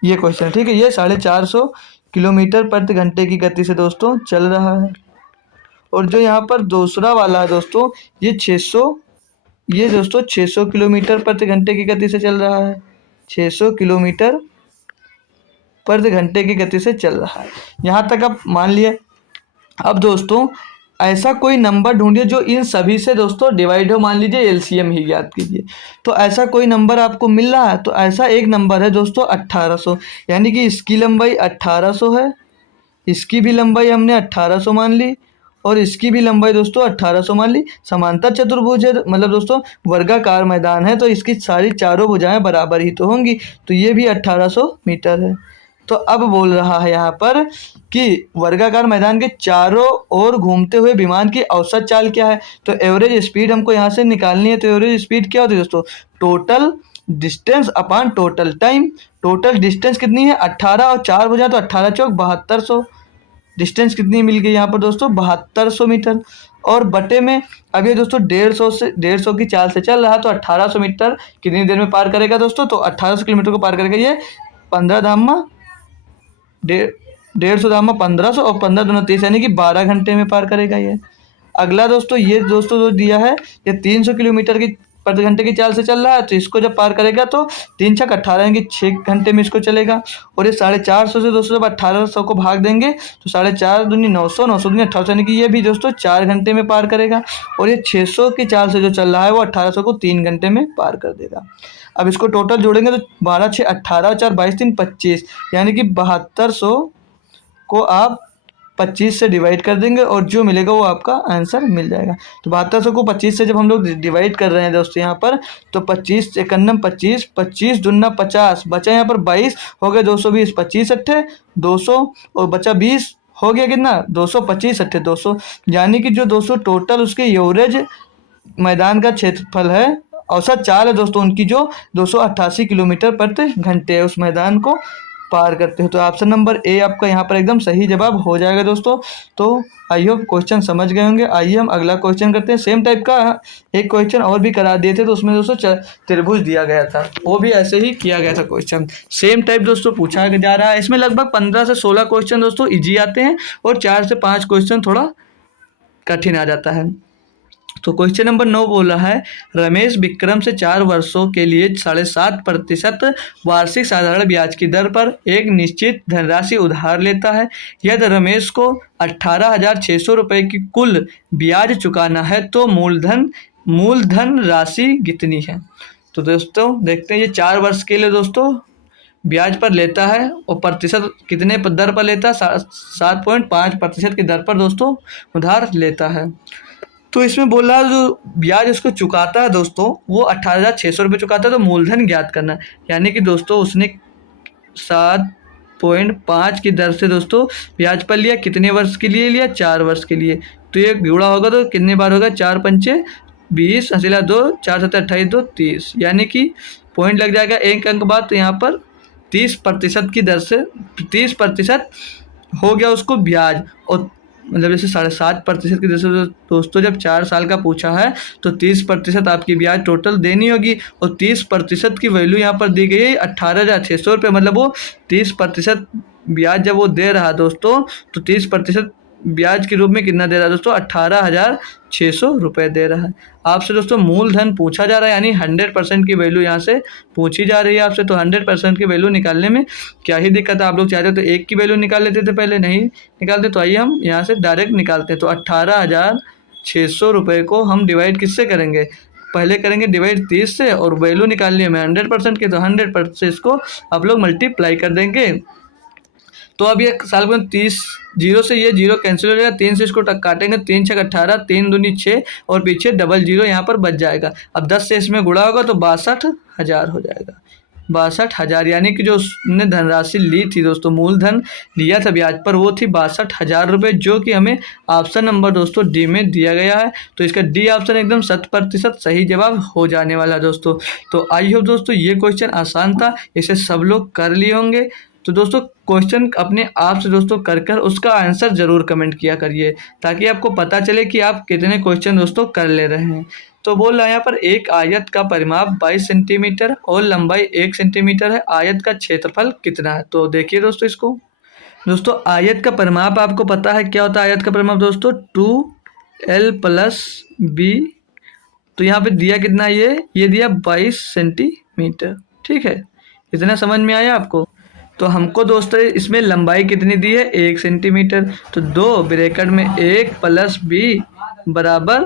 ये क्वेश्चन, ठीक है। ये 450 किलोमीटर प्रति घंटे की गति से दोस्तों चल रहा है। और जो यहाँ पर दूसरा वाला है दोस्तों, ये 600 किलोमीटर प्रति घंटे की गति से चल रहा है। 600 किलोमीटर प्रति घंटे की गति से चल रहा है। यहाँ तक आप मान लिए। अब दोस्तों ऐसा कोई नंबर ढूंढिए जो इन सभी से दोस्तों डिवाइड हो, मान लीजिए एलसीएम ही ज्ञात कीजिए। तो ऐसा कोई नंबर आपको मिल रहा है, तो ऐसा एक नंबर है दोस्तों 1800, यानी कि इसकी लंबाई 1800 है, इसकी भी लंबाई हमने 1800 मान ली और इसकी भी लंबाई दोस्तों 1800 मान ली। समांतर चतुर्भुज है, मतलब दोस्तों वर्गाकार मैदान है, तो इसकी सारी चारों भुजाएं बराबर ही तो होंगी। तो ये भी 1800 मीटर है। तो अब बोल रहा है यहाँ पर कि वर्गाकार मैदान के चारों ओर घूमते हुए विमान की औसत चाल क्या है। तो एवरेज स्पीड हमको यहाँ से निकालनी है। तो एवरेज स्पीड क्या होती है दोस्तों, total distance upon total time. Total distance कितनी है 18 और 4 हो जाए तो 18 चौक 7200। डिस्टेंस कितनी मिल गई यहाँ पर दोस्तों 7200 मीटर। और बटे में अब ये दोस्तों 150 की चाल से चल रहा, तो 1800 मीटर कितनी देर में पार करेगा दोस्तों, तो 1800 किलोमीटर को पार करेगा ये 15 धामा 150 धामा 1500 और 15 दूना 30 यानी कि 12 घंटे में पार करेगा ये। अगला दोस्तों ये दोस्तों जो दिया है ये 300 किलोमीटर की प्रति घंटे की चाल से चल रहा है, तो इसको जब पार करेगा तो 3 छक 18 यानी कि 6 घंटे में इसको चलेगा। और ये 450 से दोस्तों जब 1800 को भाग देंगे तो 4.5 दूनी 900 900 दूनी 1800 यानी कि ये भी दोस्तों 4 घंटे में पार करेगा। और ये 600 की चाल से जो चल रहा है वो 1800 को 3 घंटे में पार कर देगा। अब इसको टोटल जोड़ेंगे तो 12 6 18 और 4 22 3 25 यानी कि 7200 को आप 25 से डिवाइड कर देंगे और जो मिलेगा वो आपका आंसर मिल जाएगा। तो 7200 को 25 से जब हम लोग डिवाइड कर रहे हैं दोस्तों यहाँ पर, तो 25 एकन्नम 25 25 दूना 50 बचा यहाँ पर 22 हो गए 220 25 अट्ठे 200 और बचा 20 हो गया कितना 225 अट्ठे 200 यानी कि जो 200 टोटल उसके एवरेज मैदान का क्षेत्रफल है, औसत चाल है दोस्तों उनकी जो 288 किलोमीटर प्रति घंटे है उस मैदान को पार करते हो। तो ऑप्शन नंबर ए आपका यहाँ पर एकदम सही जवाब हो जाएगा दोस्तों। तो आई होप क्वेश्चन समझ गए होंगे। आइए हम अगला क्वेश्चन करते हैं। सेम टाइप का एक क्वेश्चन और भी करा दिए थे, तो उसमें दोस्तों त्रिभुज दिया गया था, वो भी ऐसे ही किया गया था क्वेश्चन। सेम टाइप दोस्तों पूछा जा रहा है। इसमें लगभग 15 से 16 क्वेश्चन दोस्तों ईजी आते हैं और 4 से 5 क्वेश्चन थोड़ा कठिन आ जाता है। तो क्वेश्चन नंबर 9 बोल रहा है, रमेश विक्रम से 4 वर्षों के लिए 7.5% वार्षिक साधारण ब्याज की दर पर एक निश्चित धनराशि उधार लेता है। यदि रमेश को 18,600 रुपये की कुल ब्याज चुकाना है तो मूलधन राशि कितनी है। तो दोस्तों देखते हैं, ये 4 वर्ष के लिए दोस्तों ब्याज पर लेता है और प्रतिशत कितने दर पर लेता है 7.5% की दर पर दोस्तों उधार लेता है। तो इसमें बोल रहा है जो ब्याज उसको चुकाता है दोस्तों वो 18,600 रुपये चुकाता है। तो मूलधन ज्ञात करना है, यानी कि दोस्तों उसने 7.5 की दर से दोस्तों ब्याज पर लिया। कितने वर्ष के लिए लिया 4 वर्ष के लिए। तो ये जुड़ा होगा तो कितने बार होगा 4 पंचे 20 हसीला 2 4 7 28 2 30 यानी कि पॉइंट लग जाएगा एक अंक बाद। तो यहाँ पर 30% की दर से 30% हो गया उसको ब्याज। और मतलब जैसे 7.5% की दर से दोस्तों जब 4 साल का पूछा है तो 30% आपकी ब्याज टोटल देनी होगी। और 30% की वैल्यू यहाँ पर दी गई है 18,600 रुपये। मतलब वो 30% ब्याज जब वो दे रहा है दोस्तों तो 30% ब्याज के रूप में कितना दे रहा है दोस्तों 18,600 रुपये दे रहा है। आपसे दोस्तों मूलधन पूछा जा रहा है, यानी 100% की वैल्यू यहाँ से पूछी जा रही है आपसे। तो 100% की वैल्यू निकालने में क्या ही दिक्कत है। आप लोग चाहते तो एक की वैल्यू निकाल लेते थे, पहले नहीं निकालते। तो आइए हम यहाँ से डायरेक्ट निकालते हैं। तो 18,600 रुपये को हम डिवाइड किससे करेंगे, पहले करेंगे डिवाइड 30 से और वैल्यू निकालनी है हमें 100% की। तो 100% से इसको आप लोग मल्टीप्लाई कर देंगे। तो अब ये साल को 30 जीरो से ये जीरो कैंसिल हो जाएगा, 3 से इसको काटेंगे 3 छक 18 3 दूनी 6 और पीछे डबल जीरो यहाँ पर बच जाएगा। अब 10 से इसमें गुणा होगा तो 62,000 हो जाएगा। 62,000 यानी कि जो उसने धनराशि ली थी दोस्तों, मूलधन लिया था ब्याज पर, वो थी 62,000 रुपये, जो कि हमें ऑप्शन नंबर दोस्तों डी में दिया गया है। तो इसका डी ऑप्शन एकदम 100% सही जवाब हो जाने वाला है दोस्तों। तो आई होप दोस्तों ये क्वेश्चन आसान था, इसे सब लोग कर लिए होंगे। तो दोस्तों क्वेश्चन अपने आप से दोस्तों कर उसका आंसर ज़रूर कमेंट किया करिए, ताकि आपको पता चले कि आप कितने क्वेश्चन दोस्तों कर ले रहे हैं। तो बोल रहा है यहाँ पर एक आयत का परिमाप 22 सेंटीमीटर और लंबाई 1 सेंटीमीटर है। आयत का क्षेत्रफल कितना है। तो देखिए दोस्तों इसको, दोस्तों आयत का परिमाप आपको पता है क्या होता है। आयत का परिमाप दोस्तों 2l+b। तो यहाँ पे दिया कितना है, ये दिया 22 सेंटीमीटर। ठीक है, इतना समझ में आया आपको। तो हमको दोस्तों इसमें लंबाई कितनी दी है 1 सेंटीमीटर। तो 2 ब्रैकेट में 1 + b बराबर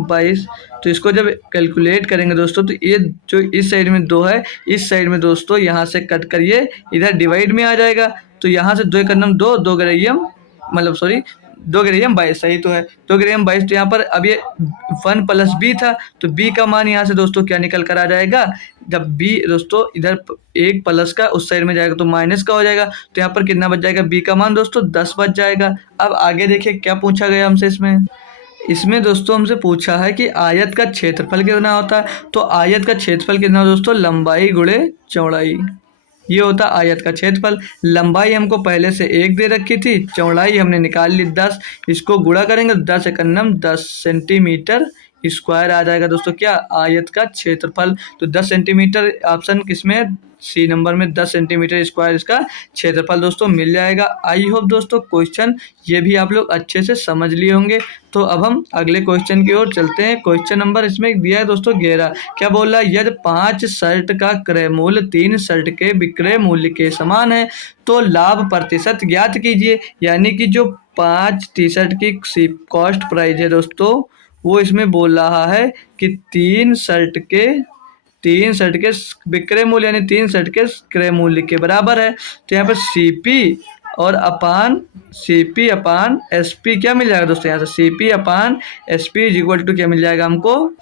22। तो इसको जब कैलकुलेट करेंगे दोस्तों तो ये जो इस साइड में 2 है, इस साइड में दोस्तों यहाँ से कट करिए इधर डिवाइड में आ जाएगा। तो यहाँ से 2 एकन्नम 2 2 गरैयम मतलब सॉरी 2 ग्रेम 22 सही तो है, 2 ग्रेम 22। तो यहाँ पर अब ये 1 प्लस बी था, तो बी का मान यहाँ से दोस्तों क्या निकल कर आ जाएगा, जब बी दोस्तों इधर 1 प्लस का उस साइड में जाएगा तो माइनस का हो जाएगा, तो यहाँ पर कितना बच जाएगा, बी का मान दोस्तों 10 बच जाएगा। अब आगे देखिए क्या पूछा गया हमसे इसमें। इसमें दोस्तों हमसे पूछा है कि आयत का क्षेत्रफल कितना होता है। तो आयत का क्षेत्रफल कितना दोस्तों, लंबाई गुणे चौड़ाई, ये होता आयत का क्षेत्रफल। लंबाई हमको पहले से 1 दे रखी थी, चौड़ाई हमने निकाल ली 10, इसको गुणा करेंगे तो 10 एकन्नम 10 सेंटीमीटर स्क्वायर आ जाएगा दोस्तों क्या, आयत का क्षेत्रफल। तो 10 सेंटीमीटर ऑप्शन किसमें है, सी नंबर में 10 सेंटीमीटर स्क्वायर इसका क्षेत्रफल दोस्तों मिल जाएगा। आई होप दोस्तों क्वेश्चन ये भी आप लोग अच्छे से समझ लिए होंगे। तो अब हम अगले क्वेश्चन की ओर चलते हैं। क्वेश्चन नंबर इसमें दिया है दोस्तों 11। क्या बोल रहा है, यदि 5 शर्ट का क्रय मूल्य 3 शर्ट के विक्रय मूल्य के समान है तो लाभ प्रतिशत ज्ञात कीजिए। यानी कि जो 5 टी शर्ट की कॉस्ट प्राइस है दोस्तों, वो इसमें बोल रहा है कि 3 शर्ट के विक्रय मूल्य यानी 3 शर्ट के क्रय मूल्य के बराबर है। तो यहाँ पर सीपी अपान एसपी क्या मिल जाएगा दोस्तों, यहाँ से CP upon SP is equal to क्या मिल जाएगा हमको,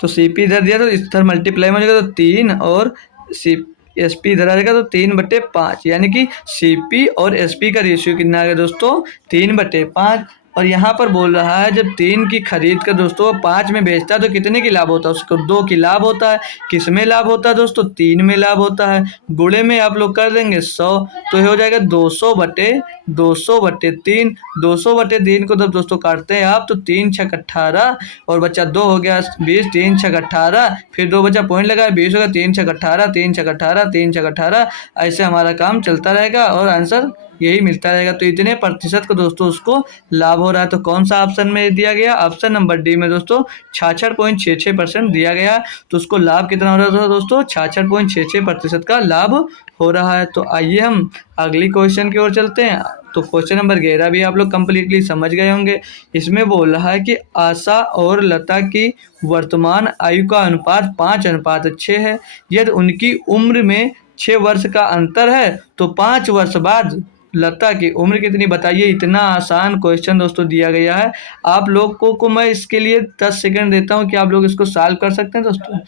तो सीपी इधर दिया तो इधर मल्टीप्लाई में हो जाएगा तो 3 और सी एसपी इधर आ जाएगा तो 3/5, यानी कि सीपी और एसपी का रेशियो कितना आ गया दोस्तों, 3/5। और यहाँ पर बोल रहा है जब 3 की खरीद कर दोस्तों 5 में बेचता है तो कितने की लाभ होता है, उसको 2 की लाभ होता है। किस में लाभ होता है दोस्तों, 3 में लाभ होता है। गुणे में आप लोग कर देंगे 100, तो ये हो जाएगा 200/3। 200/3 को जब दोस्तों काटते हैं आप तो 3 छक 18 और बच्चा 2 हो गया 20, 3 छक 18, फिर 2 बच्चा पॉइंट लगाया 20 होगा, 3 छक 18, 3 छक 18, 3 छक 18, ऐसे हमारा काम चलता रहेगा और आंसर यही मिलता रहेगा। तो इतने प्रतिशत को दोस्तों उसको लाभ हो रहा है। तो कौन सा ऑप्शन में दिया गया, ऑप्शन नंबर डी में दोस्तों 66.66% दिया गया। तो उसको लाभ कितना हो रहा था दोस्तों, 66.66% का लाभ हो रहा है। तो आइए हम अगली क्वेश्चन की ओर चलते हैं। तो क्वेश्चन नंबर 11 भी आप लोग कंप्लीटली समझ गए होंगे। इसमें बोल रहा है कि आशा और लता की वर्तमान आयु का अनुपात 5:6 है। यदि उनकी उम्र में 6 वर्ष का अंतर है तो 5 वर्ष बाद लता की उम्र कितनी बताइए। इतना आसान क्वेश्चन दोस्तों दिया गया है। आप लोगों को मैं इसके लिए 10 सेकंड देता हूं कि आप लोग इसको सॉल्व कर सकते हैं दोस्तों।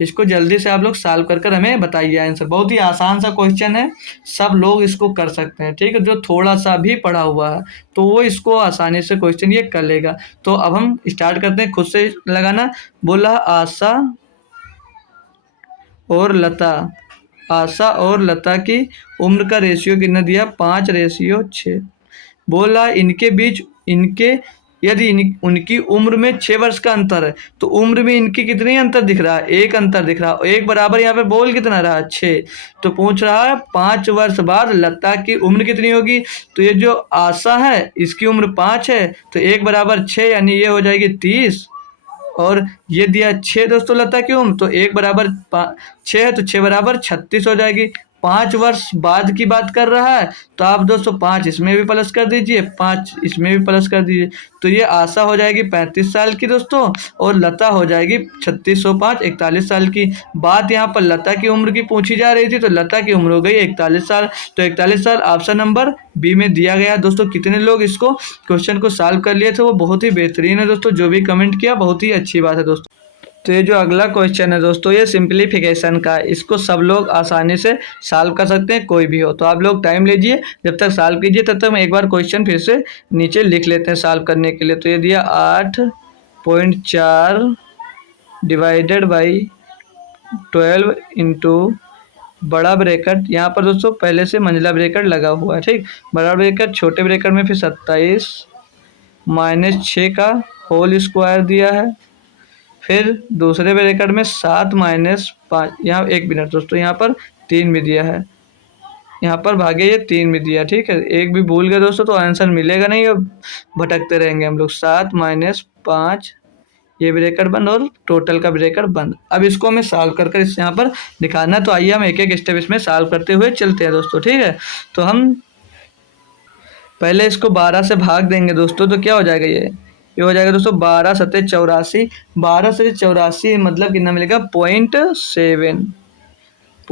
इसको जल्दी से आप लोग सॉल्व कर कर हमें बताइए आंसर। बहुत ही आसान सा क्वेश्चन है, सब लोग इसको कर सकते हैं, ठीक है। जो थोड़ा सा भी पढ़ा हुआ है तो वो इसको आसानी से क्वेश्चन ये कर लेगा। तो अब हम स्टार्ट करते हैं, खुद से लगाना। बोला आशा और लता की उम्र का रेशियो कितना दिया, 5:6। बोला उनकी उम्र में 6 वर्ष का अंतर है तो उम्र में इनकी कितनी अंतर दिख रहा है, 1 अंतर दिख रहा है। 1 बराबर यहाँ पे बोल कितना रहा, 6। तो पूछ रहा है 5 वर्ष बाद लता की उम्र कितनी होगी। तो ये जो आशा है इसकी उम्र 5 है तो 1 बराबर 6 यानी ये हो जाएगी 30। और ये दिया 6 दोस्तों लता की उम्र, तो 1 बराबर 6 है तो 6 बराबर 36 हो जाएगी। 5 वर्ष बाद की बात कर रहा है तो आप दोस्तों 5 इसमें भी प्लस कर दीजिए, 5 इसमें भी प्लस कर दीजिए। तो ये आशा हो जाएगी 35 साल की दोस्तों और लता हो जाएगी 3605 41 साल की। बात यहाँ पर लता की उम्र की पूछी जा रही थी तो लता की उम्र हो गई 41 साल। तो 41 साल ऑप्शन नंबर बी में दिया गया। दोस्तों कितने लोग इसको क्वेश्चन को सॉल्व कर लिए थे वो बहुत ही बेहतरीन है दोस्तों। जो भी कमेंट किया बहुत ही अच्छी बात है दोस्तों। तो ये जो अगला क्वेश्चन है दोस्तों ये सिंप्लीफिकेशन का है, इसको सब लोग आसानी से सॉल्व कर सकते हैं कोई भी हो। तो आप लोग टाइम लीजिए, जब तक सॉल्व कीजिए तब तक मैं एक बार क्वेश्चन फिर से नीचे लिख लेते हैं सॉल्व करने के लिए। तो ये दिया 8.4 डिवाइडेड बाई 12 इंटू बड़ा ब्रैकेट, यहाँ पर दोस्तों पहले से मंझला ब्रैकेट लगा हुआ है, ठीक। बड़ा ब्रैकेट, छोटे ब्रैकेट में फिर 27 - 6 का होल स्क्वायर दिया है। फिर दूसरे ब्रैकेट में 7 - 5, यहाँ 1 मिनट दोस्तों, यहाँ पर 3 भी दिया है, यहाँ पर भागे ये 3 भी दिया, ठीक है। एक भी भूल गए दोस्तों तो आंसर मिलेगा नहीं और भटकते रहेंगे हम लोग। 7 - 5 ये ब्रैकेट बंद और टोटल का ब्रैकेट बंद। अब इसको हमें सॉल्व कर इस यहाँ पर दिखाना है। तो आइए हम एक एक स्टेप इसमें सॉल्व करते हुए चलते हैं दोस्तों, ठीक है। तो हम पहले इसको 12 से भाग देंगे दोस्तों, तो क्या हो जाएगा, ये हो जाएगा दोस्तों 12 × 7 = 84। 12 से 84 मतलब कितना मिलेगा, 0.7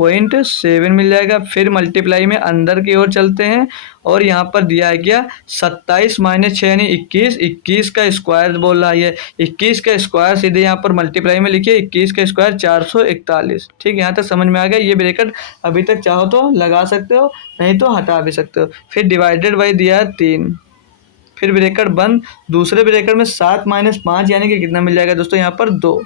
0.7 मिल जाएगा। फिर मल्टीप्लाई में अंदर की ओर चलते हैं और यहाँ पर दिया है क्या 27 माइनस 6 यानी 21। 21 का स्क्वायर बोल रहा है, 21 का स्क्वायर सीधे यहाँ पर मल्टीप्लाई में लिखिए, 21 का स्क्वायर 441। ठीक, यहाँ तक समझ में आ गया। ये ब्रैकेट अभी तक चाहो तो लगा सकते हो, नहीं तो हटा भी सकते हो। फिर डिवाइडेड बाई दिया है 3, फिर ब्रैकेट बंद। दूसरे ब्रैकेट में 7 माइनस 5 यानी कि कितना मिल जाएगा दोस्तों यहाँ पर 2।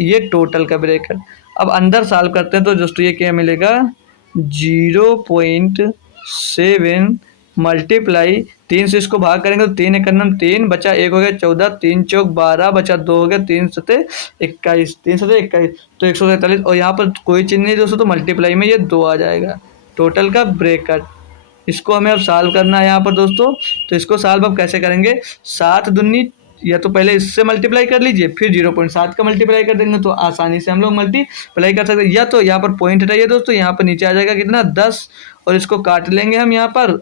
ये टोटल का ब्रैकेट। अब अंदर सॉल्व करते हैं तो दोस्तों ये क्या मिलेगा 0.7 मल्टीप्लाई 3 से इसको भाग करेंगे तो 3 एकम 3 बचा 1 हो गया 14, 3 चौक 12 बचा 2 हो गया 3 सते 21, 3 सते 21 तो 147। और यहाँ पर कोई चिन्ह नहीं दोस्तों, तो मल्टीप्लाई में ये 2 आ जाएगा टोटल का ब्रैकेट। इसको हमें अब सॉल्व करना है यहाँ पर दोस्तों। तो इसको सॉल्व अब कैसे करेंगे, 7 दूनी, या तो पहले इससे मल्टीप्लाई कर लीजिए फिर 0.7 का मल्टीप्लाई कर देंगे तो आसानी से हम लोग मल्टीप्लाई कर सकते हैं। या तो यहाँ पर पॉइंट हटाइए दोस्तों, यहाँ पर नीचे आ जाएगा कितना 10 और इसको काट लेंगे हम यहाँ पर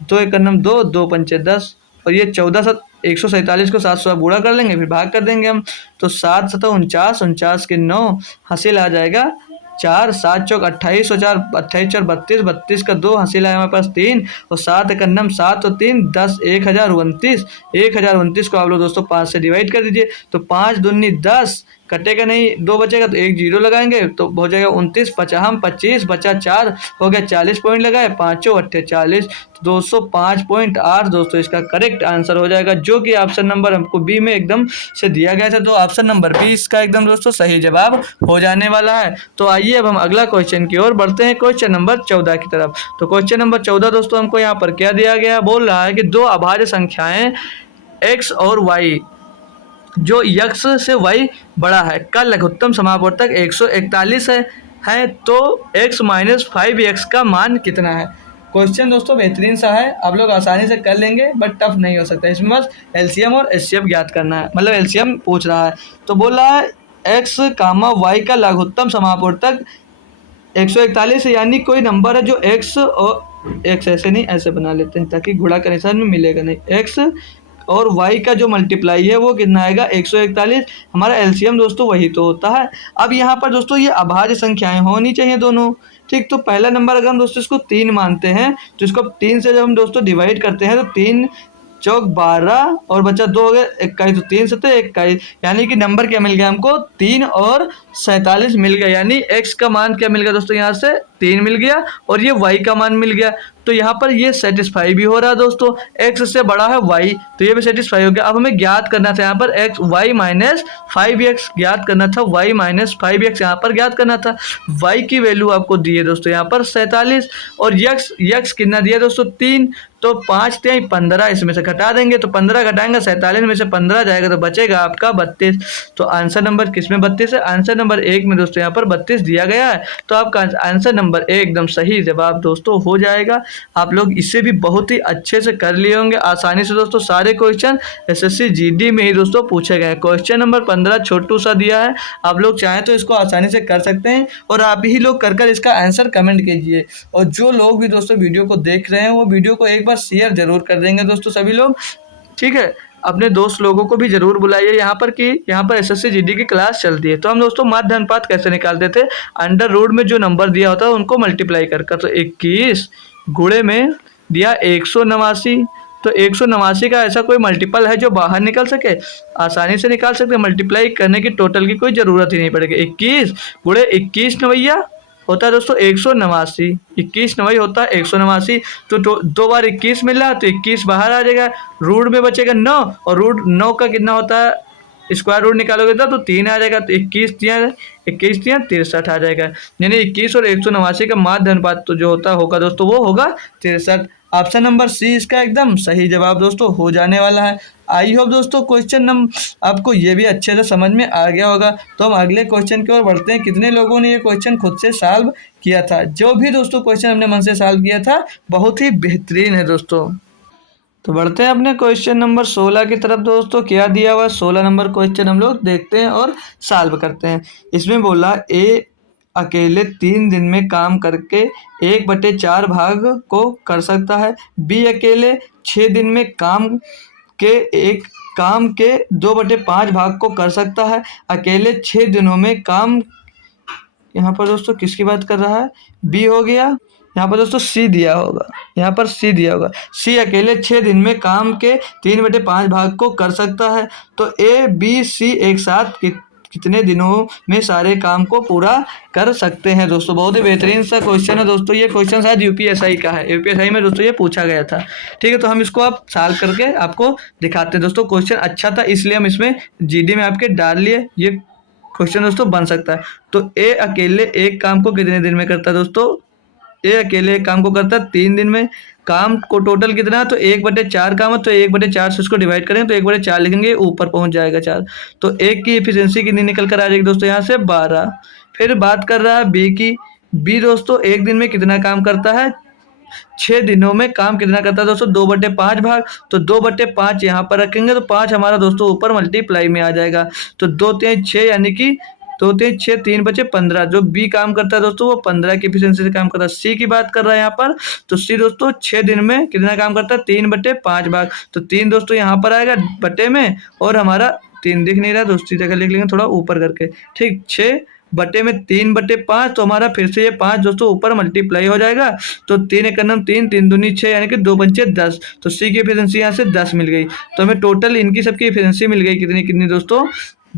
2 एकम 2, 2 पंचे 10 और ये 14 147 को 7 से गुणा कर लेंगे फिर भाग कर देंगे हम। तो 7 सतह 49, 49 के 9 हासिल आ जाएगा 4, 7 चौक 28 और 4 28 और 32, 32 का 2 हासिल आया हमारे पास 3 और 7 एकम 7 और 3 10, 1029। 1029 को आप लोग दोस्तों 5 से डिवाइड कर दीजिए तो 5 दूनी 10 कटेगा नहीं, 2 बचेगा तो 1 जीरो लगाएंगे तो हो जाएगा 29, 25 बचा 4 हो गया 40 पॉइंट लगाए 5 48 तो 205.8 दोस्तों इसका करेक्ट आंसर हो जाएगा, जो कि ऑप्शन नंबर हमको बी में एकदम से दिया गया था। तो ऑप्शन नंबर बी इसका एकदम दोस्तों सही जवाब हो जाने वाला है। तो आइए अब हम अगला क्वेश्चन की ओर बढ़ते हैं, क्वेश्चन नंबर 14 की तरफ। तो क्वेश्चन नंबर 14 दोस्तों हमको यहाँ पर क्या दिया गया, बोल रहा है कि दो अभाज्य संख्याएं x और y जो x से y बड़ा है का लघुत्तम समापवर्तक 141 है तो x माइनस 5x का मान कितना है। क्वेश्चन दोस्तों बेहतरीन सा है, आप लोग आसानी से कर लेंगे बट टफ नहीं हो सकता। इसमें बस एलसीएम और एचसीएफ ज्ञात करना है, मतलब एलसीएम पूछ रहा है। तो बोल रहा है x, y का लघुत्तम समापवर्तक 141 यानी कोई नंबर है जो x और x ऐसे नहीं ऐसे बना लेते हैं ताकि गुणा का निशान में मिलेगा नहीं, x और y का जो मल्टीप्लाई है वो कितना आएगा 141। हमारा एलसीएम दोस्तों वही तो होता है। अब यहाँ पर दोस्तों ये अभाज्य संख्याएं होनी चाहिए दोनों, ठीक। तो पहला नंबर अगर हम दोस्तों इसको 3 मानते हैं तो इसको 3 से जब हम दोस्तों डिवाइड करते हैं तो 3 चौक 12 और बचा 2 हो गया 21 तो 3 सते 21 यानी कि नंबर क्या मिल गया हमको 3 और 47 मिल गया, यानी x का मान क्या मिल गया दोस्तों यहाँ से 3 मिल गया और ये y का मान मिल गया। तो यहाँ पर ये सेटिस्फाई भी हो रहा है दोस्तों, x से बड़ा है y तो ये भी सेटिस्फाई हो गया। अब हमें ज्ञात करना था यहाँ पर x y माइनस 5x ज्ञात करना था, y माइनस 5x यहाँ पर ज्ञात करना था। y की वैल्यू आपको दी है दोस्तों यहाँ पर 47 और x कितना दिया दोस्तों 3 तो 5 3 15 इसमें से घटा देंगे तो 15 घटाएंगे 47 में से 15 जाएगा तो बचेगा आपका 32। तो आंसर नंबर किस में 32 है, आंसर नंबर 1 में दोस्तों यहाँ पर 32 दिया गया है। तो आपका आंसर नंबर 1 एकदम सही जवाब दोस्तों हो जाएगा। आप लोग इससे भी बहुत ही अच्छे से कर लिए होंगे आसानी से दोस्तों। सारे क्वेश्चन एसएससी जीडी में ही दोस्तों पूछे गए। क्वेश्चन नंबर 15 छोटू सा दिया है, आप लोग चाहें तो इसको आसानी से कर सकते हैं और आप ही लोग कर इसका आंसर कमेंट कीजिए। और जो लोग भी दोस्तों वीडियो को देख रहे हैं वो वीडियो को एक बार शेयर जरूर कर देंगे दोस्तों सभी लोग, ठीक है। अपने दोस्त लोगों को भी जरूर बुलाइए यहाँ पर कि यहाँ पर एसएससी जीडी की क्लास चलती है। तो हम दोस्तों माध्य अनुपात कैसे निकालते थे, अंडर रूट में जो नंबर दिया होता है उनको मल्टीप्लाई कर तो 21 गुणे में दिया 189 तो 189 का ऐसा कोई मल्टीपल है जो बाहर निकल सके, आसानी से निकाल सकते हैं। मल्टीप्लाई करने की टोटल की कोई ज़रूरत ही नहीं पड़ेगी। 21 गुणे 21 नवैया होता है दोस्तों 189, 21 नवई होता है 189 तो 2 बार 21 मिल रहा है तो 21 बाहर आ जाएगा, रूट में बचेगा 9 और रूट 9 का कितना होता है स्क्वायर रूट निकालोगे तो 3 आ जाएगा तो 21 3 63 आ जाएगा, यानी 21 और 189 का माध्य अनुपात तो जो होता होगा दोस्तों वो होगा 63। ऑप्शन नंबर सी इसका एकदम सही जवाब दोस्तों हो जाने वाला है। आई होप दोस्तों क्वेश्चन नंबर आपको ये भी अच्छे से समझ में आ गया होगा। तो हम अगले क्वेश्चन की ओर बढ़ते हैं। कितने लोगों ने ये क्वेश्चन खुद से सॉल्व किया था, जो भी दोस्तों क्वेश्चन हमने मन से सॉल्व किया था बहुत ही बेहतरीन है दोस्तों। तो बढ़ते हैं अपने क्वेश्चन नंबर 16 की तरफ दोस्तों। क्या दिया हुआ 16 नंबर क्वेश्चन हम लोग देखते हैं और सॉल्व करते हैं। इसमें बोला ए अकेले 3 दिन में काम करके 1/4 भाग को कर सकता है, बी अकेले 6 दिन में काम के 2/5 भाग को कर सकता है, अकेले 6 दिनों में काम यहाँ पर दोस्तों किसकी बात कर रहा है, बी हो गया। यहाँ पर दोस्तों सी दिया होगा, यहाँ पर सी दिया होगा। सी अकेले 6 दिन में काम के 3/5 भाग को कर सकता है। तो ए बी सी एक साथ कितने दिनों में सारे काम को पूरा कर सकते हैं। दोस्तों बहुत ही बेहतरीन सा क्वेश्चन है दोस्तों। ये क्वेश्चन शायद यूपीएसआई का है, यूपीएसआई में दोस्तों ये पूछा गया था। ठीक है, तो हम इसको आप सॉल्व करके आपको दिखाते हैं। दोस्तों क्वेश्चन अच्छा था इसलिए हम इसमें जीडी में आपके डाल लिए। ये क्वेश्चन दोस्तों बन सकता है। तो ए अकेले एक काम को कितने दिन में करता है दोस्तों, ए अकेले एक काम को करता है 3 दिन में। काम को टोटल कितना है, तो 1/4 काम है, तो 1/4 से उसको डिवाइड करेंगे तो 1/4 लिखेंगे, ऊपर पहुंच जाएगा 4। तो एक की एफिशिएंसी कितनी निकल कर आ जाएगी दोस्तों, यहाँ से 12। फिर बात कर रहा है बी की। बी दोस्तों एक दिन में कितना काम करता है, 6 दिनों में काम कितना करता है दोस्तों, 2/5 भाग। तो 2/5 यहाँ पर रखेंगे तो 5 हमारा दोस्तों ऊपर मल्टीप्लाई में आ जाएगा। तो 2 3 6 यानी कि 2 3 6 3 बचे 15। जो बी काम करता है दोस्तों वो 15 की एफिशिएंसी से काम करता है। सी की बात कर रहा है यहाँ पर, तो सी दोस्तों 6 दिन में कितना काम करता है, 3/5 भाग। तो 3 दोस्तों यहाँ पर आएगा बटे में, और हमारा 3 दिख नहीं रहा, दूसरी जगह लिख लेंगे थोड़ा ऊपर करके। ठीक, 6 बटे में 3/5, तो हमारा फिर से ये 5 दोस्तों ऊपर मल्टीप्लाई हो जाएगा। तो 3 एक 3, 3 दूनी 6 यानी कि 2 पंचे 10। तो सी की एफिशिएंसी यहाँ से 10 मिल गई। तो हमें टोटल इनकी सबकी एफिशिएंसी मिल गई कितनी कितनी दोस्तों,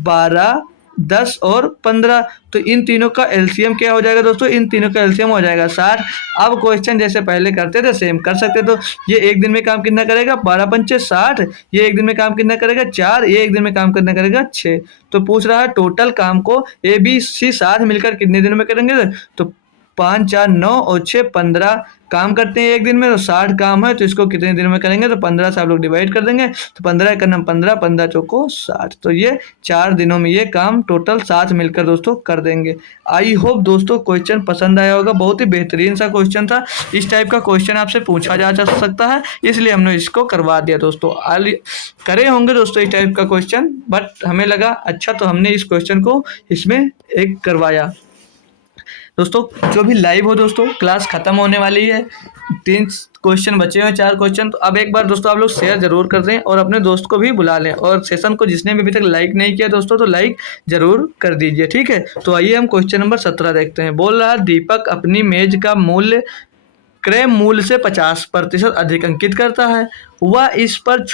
12, 10 और 15। तो इन तीनों का एलसीएम क्या हो जाएगा दोस्तों, इन तीनों का एलसीएम हो जाएगा 60। अब क्वेश्चन जैसे पहले करते थे सेम कर सकते। तो ये एक दिन में काम कितना करेगा, 12 पंचे 60। ये एक दिन में काम कितना करेगा, 4। ये एक दिन में काम कितना करेगा, 6। तो पूछ रहा है टोटल काम को ए बी सी साथ मिलकर कितने दिनों में करेंगे। तो 5 4 9 और 6 15 काम करते हैं एक दिन में। तो 60 काम है, तो इसको कितने दिन में करेंगे, तो 15 से आप लोग डिवाइड कर देंगे। तो 15 का नाम 15, 15 चौको 60। तो ये 4 दिनों में ये काम टोटल साथ मिलकर दोस्तों कर देंगे। आई होप दोस्तों क्वेश्चन पसंद आया होगा। बहुत ही बेहतरीन सा क्वेश्चन था। इस टाइप का क्वेश्चन आपसे पूछा जा सकता है, इसलिए हमने इसको करवा दिया दोस्तों। करे होंगे दोस्तों इस टाइप का क्वेश्चन, बट हमें लगा अच्छा तो हमने इस क्वेश्चन को इसमें एक करवाया। दोस्तों जो भी लाइव हो दोस्तों, क्लास खत्म होने वाली है, 3 क्वेश्चन बचे हुए हैं, 4 क्वेश्चन। तो अब एक बार दोस्तों आप लोग शेयर जरूर कर दें और अपने दोस्त को भी बुला लें। और सेशन को जिसने भी अभी तक लाइक नहीं किया दोस्तों, तो लाइक जरूर कर दीजिए। ठीक है, तो आइए हम क्वेश्चन नंबर 17 देखते हैं। बोल रहा है दीपक अपनी मेज का मूल्य क्रय मूल्य से 50% अधिक अंकित करता है। वह इस पर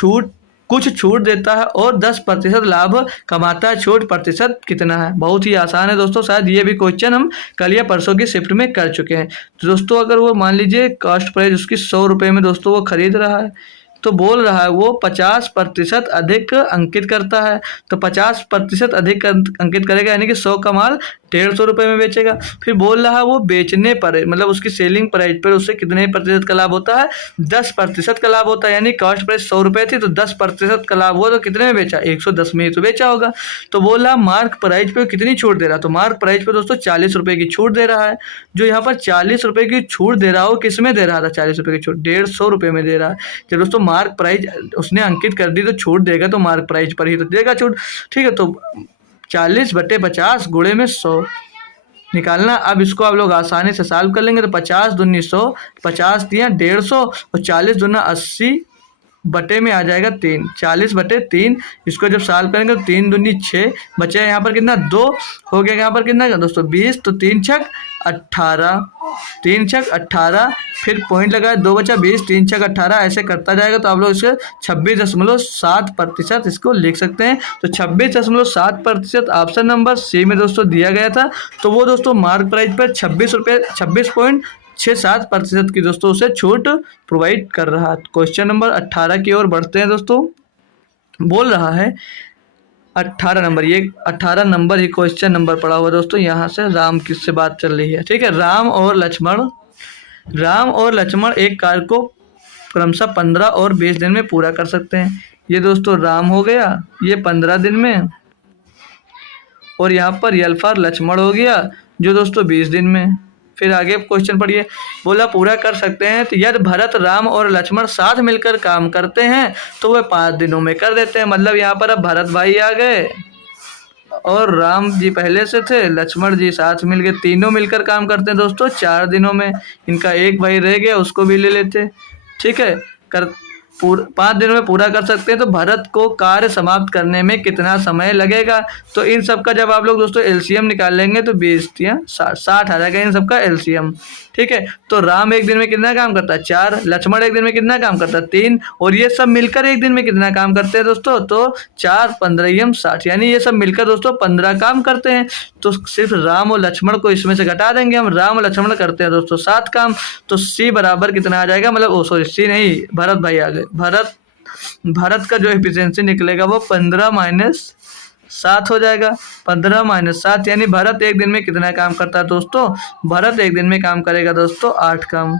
कुछ छूट देता है और 10% लाभ कमाता है। छूट प्रतिशत कितना है। बहुत ही आसान है दोस्तों, शायद ये भी क्वेश्चन हम कल या परसों की शिफ्ट में कर चुके हैं। तो दोस्तों अगर वो मान लीजिए कॉस्ट प्राइस उसकी 100 रुपये में दोस्तों वो खरीद रहा है, तो बोल रहा है वो 50% अधिक अंकित करता है। तो 50% अधिक अंकित करेगा, यानी कि 100 का माल 150 रुपये में बेचेगा। फिर बोल रहा है वो बेचने पर, मतलब उसकी सेलिंग प्राइस पर उससे कितने प्रतिशत का लाभ होता है, 10% का लाभ होता है। यानी कॉस्ट प्राइस 100 रुपये थी, तो 10% का लाभ हुआ, तो कितने में बेचा, 110 में ही तो बेचा होगा। तो बोल रहा मार्क प्राइस पे कितनी छूट दे रहा है, तो मार्क प्राइस पे दोस्तों 40 रुपये की छूट दे रहा है। जो यहाँ पर 40 रुपये की छूट दे रहा हो, किस में दे रहा था 40 रुपये की छूट, 150 रुपये में दे रहा है। जब दोस्तों मार्क प्राइस उसने अंकित कर दी, तो छूट देगा तो मार्क प्राइस पर ही तो देगा छूट। ठीक है, तो 40/50 गुणे में 100 निकालना। अब इसको आप लोग आसानी से सॉल्व कर लेंगे। तो 50 दूनी 100, 50 दिया 150 और 40 दूना 80 बटे में आ जाएगा 3, 40/3। इसको जब सॉल्व करेंगे तो 3 दूनी 6 बचे यहाँ पर कितना 2 हो गया। यहाँ पर कितना दोस्तों 20, तो 3 छक 18, 3 छक 18, फिर पॉइंट लगाया 2 बचा 20, 3 छक 18, ऐसे करता जाएगा। तो आप लोग इसे 26.7% इसको लिख सकते हैं। तो 26.7% ऑप्शन नंबर सी में दोस्तों दिया गया था। तो वो दोस्तों मार्क प्राइस पर 26.67% की दोस्तों उसे छूट प्रोवाइड कर रहा है। क्वेश्चन नंबर 18 की ओर बढ़ते हैं दोस्तों। बोल रहा है 18 नंबर, ये 18 नंबर ही क्वेश्चन नंबर पड़ा हुआ दोस्तों। यहाँ से राम किससे बात चल रही है, ठीक है। राम और लक्ष्मण एक कार्य को क्रमशः 15 और 20 दिन में पूरा कर सकते हैं। ये दोस्तों राम हो गया, ये 15 दिन में, और यहाँ पर यल फॉर लक्ष्मण हो गया जो दोस्तों 20 दिन में। फिर आगे क्वेश्चन पढ़िए। बोला पूरा कर सकते हैं, तो यदि भरत राम और लक्ष्मण साथ मिलकर काम करते हैं तो वह 5 दिनों में कर देते हैं। मतलब यहाँ पर अब भरत भाई आ गए और राम जी पहले से थे, लक्ष्मण जी साथ मिल गए, तीनों मिलकर काम करते हैं दोस्तों 4 दिनों में। इनका एक भाई रह गया, उसको भी ले लेते। ठीक है, 5 दिनों में पूरा कर सकते हैं तो भरत को कार्य समाप्त करने में कितना समय लगेगा। तो इन सब का जब आप लोग दोस्तों एलसीएम निकाल लेंगे तो 20 या 60 आ जाएगा इन सब का एलसीएम। ठीक है, तो राम एक दिन में कितना काम करता है 4, लक्ष्मण एक दिन में कितना काम करता है 3, और ये सब मिलकर एक दिन में कितना काम करते हैं दोस्तों, तो 4 15 60, यानी ये सब मिलकर दोस्तों 15 काम करते हैं। तो सिर्फ राम और लक्ष्मण को इसमें से घटा देंगे हम, राम और लक्ष्मण करते हैं दोस्तों 7 काम। तो सी बराबर कितना आ जाएगा, मतलब ओ सॉरी सी नहीं, भरत भाई आ गए, भरत का जो एफिशिएंसी निकलेगा वो 15 माइनस 7 हो जाएगा। 15 माइनस 7 यानी भरत एक दिन में कितना काम करता है दोस्तों, भरत एक दिन में काम करेगा दोस्तों 8 काम।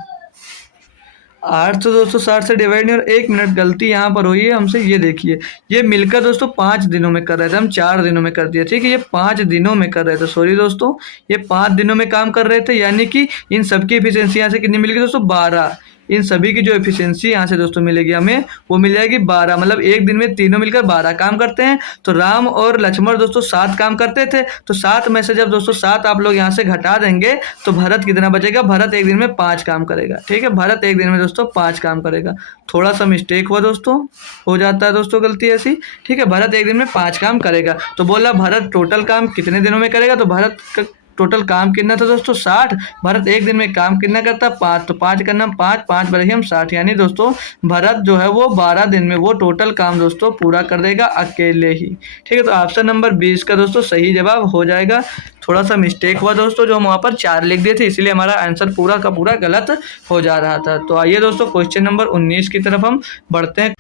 8 तो दोस्तों 60 से डिवाइड नहीं, और 1 मिनट गलती यहाँ पर हुई है हमसे, ये देखिए ये मिलकर दोस्तों 5 दिनों में कर रहे थे, हम 4 दिनों में कर दिए। ठीक है, ये 5 दिनों में कर रहे थे, सॉरी दोस्तों ये 5 दिनों में काम कर रहे थे, यानी कि इन सबकी एफिशिएंसी यहाँ से कितनी मिलेगी दोस्तों 12। इन सभी की जो एफिशिएंसी यहाँ से दोस्तों मिलेगी हमें वो मिल जाएगी 12, मतलब एक दिन में तीनों मिलकर 12 काम करते हैं। तो राम और लक्ष्मण दोस्तों 7 काम करते थे, तो 7 में से जब दोस्तों 7 आप लोग यहाँ से घटा देंगे तो भरत कितना बचेगा, भरत एक दिन में 5 काम करेगा। ठीक है, भरत एक दिन में दोस्तों 5 काम करेगा। थोड़ा सा मिस्टेक हुआ दोस्तों, हो जाता है दोस्तों गलती ऐसी। ठीक है, भरत एक दिन में 5 काम करेगा। तो बोला भरत टोटल काम कितने दिनों में करेगा, तो भरत का टोटल काम कितना था दोस्तों 60, भरत एक दिन में काम कितना करता 5, तो 5 करना 5, 5 बड़े हम 60, यानी दोस्तों भरत जो है वो 12 दिन में वो टोटल काम दोस्तों पूरा कर देगा अकेले ही। ठीक है, तो ऑप्शन नंबर 20 का दोस्तों सही जवाब हो जाएगा। थोड़ा सा मिस्टेक हुआ दोस्तों, जो हम वहाँ पर 4 लिख दिए थे, इसलिए हमारा आंसर पूरा का पूरा गलत हो जा रहा था। तो आइए दोस्तों क्वेश्चन नंबर 19 की तरफ हम बढ़ते हैं।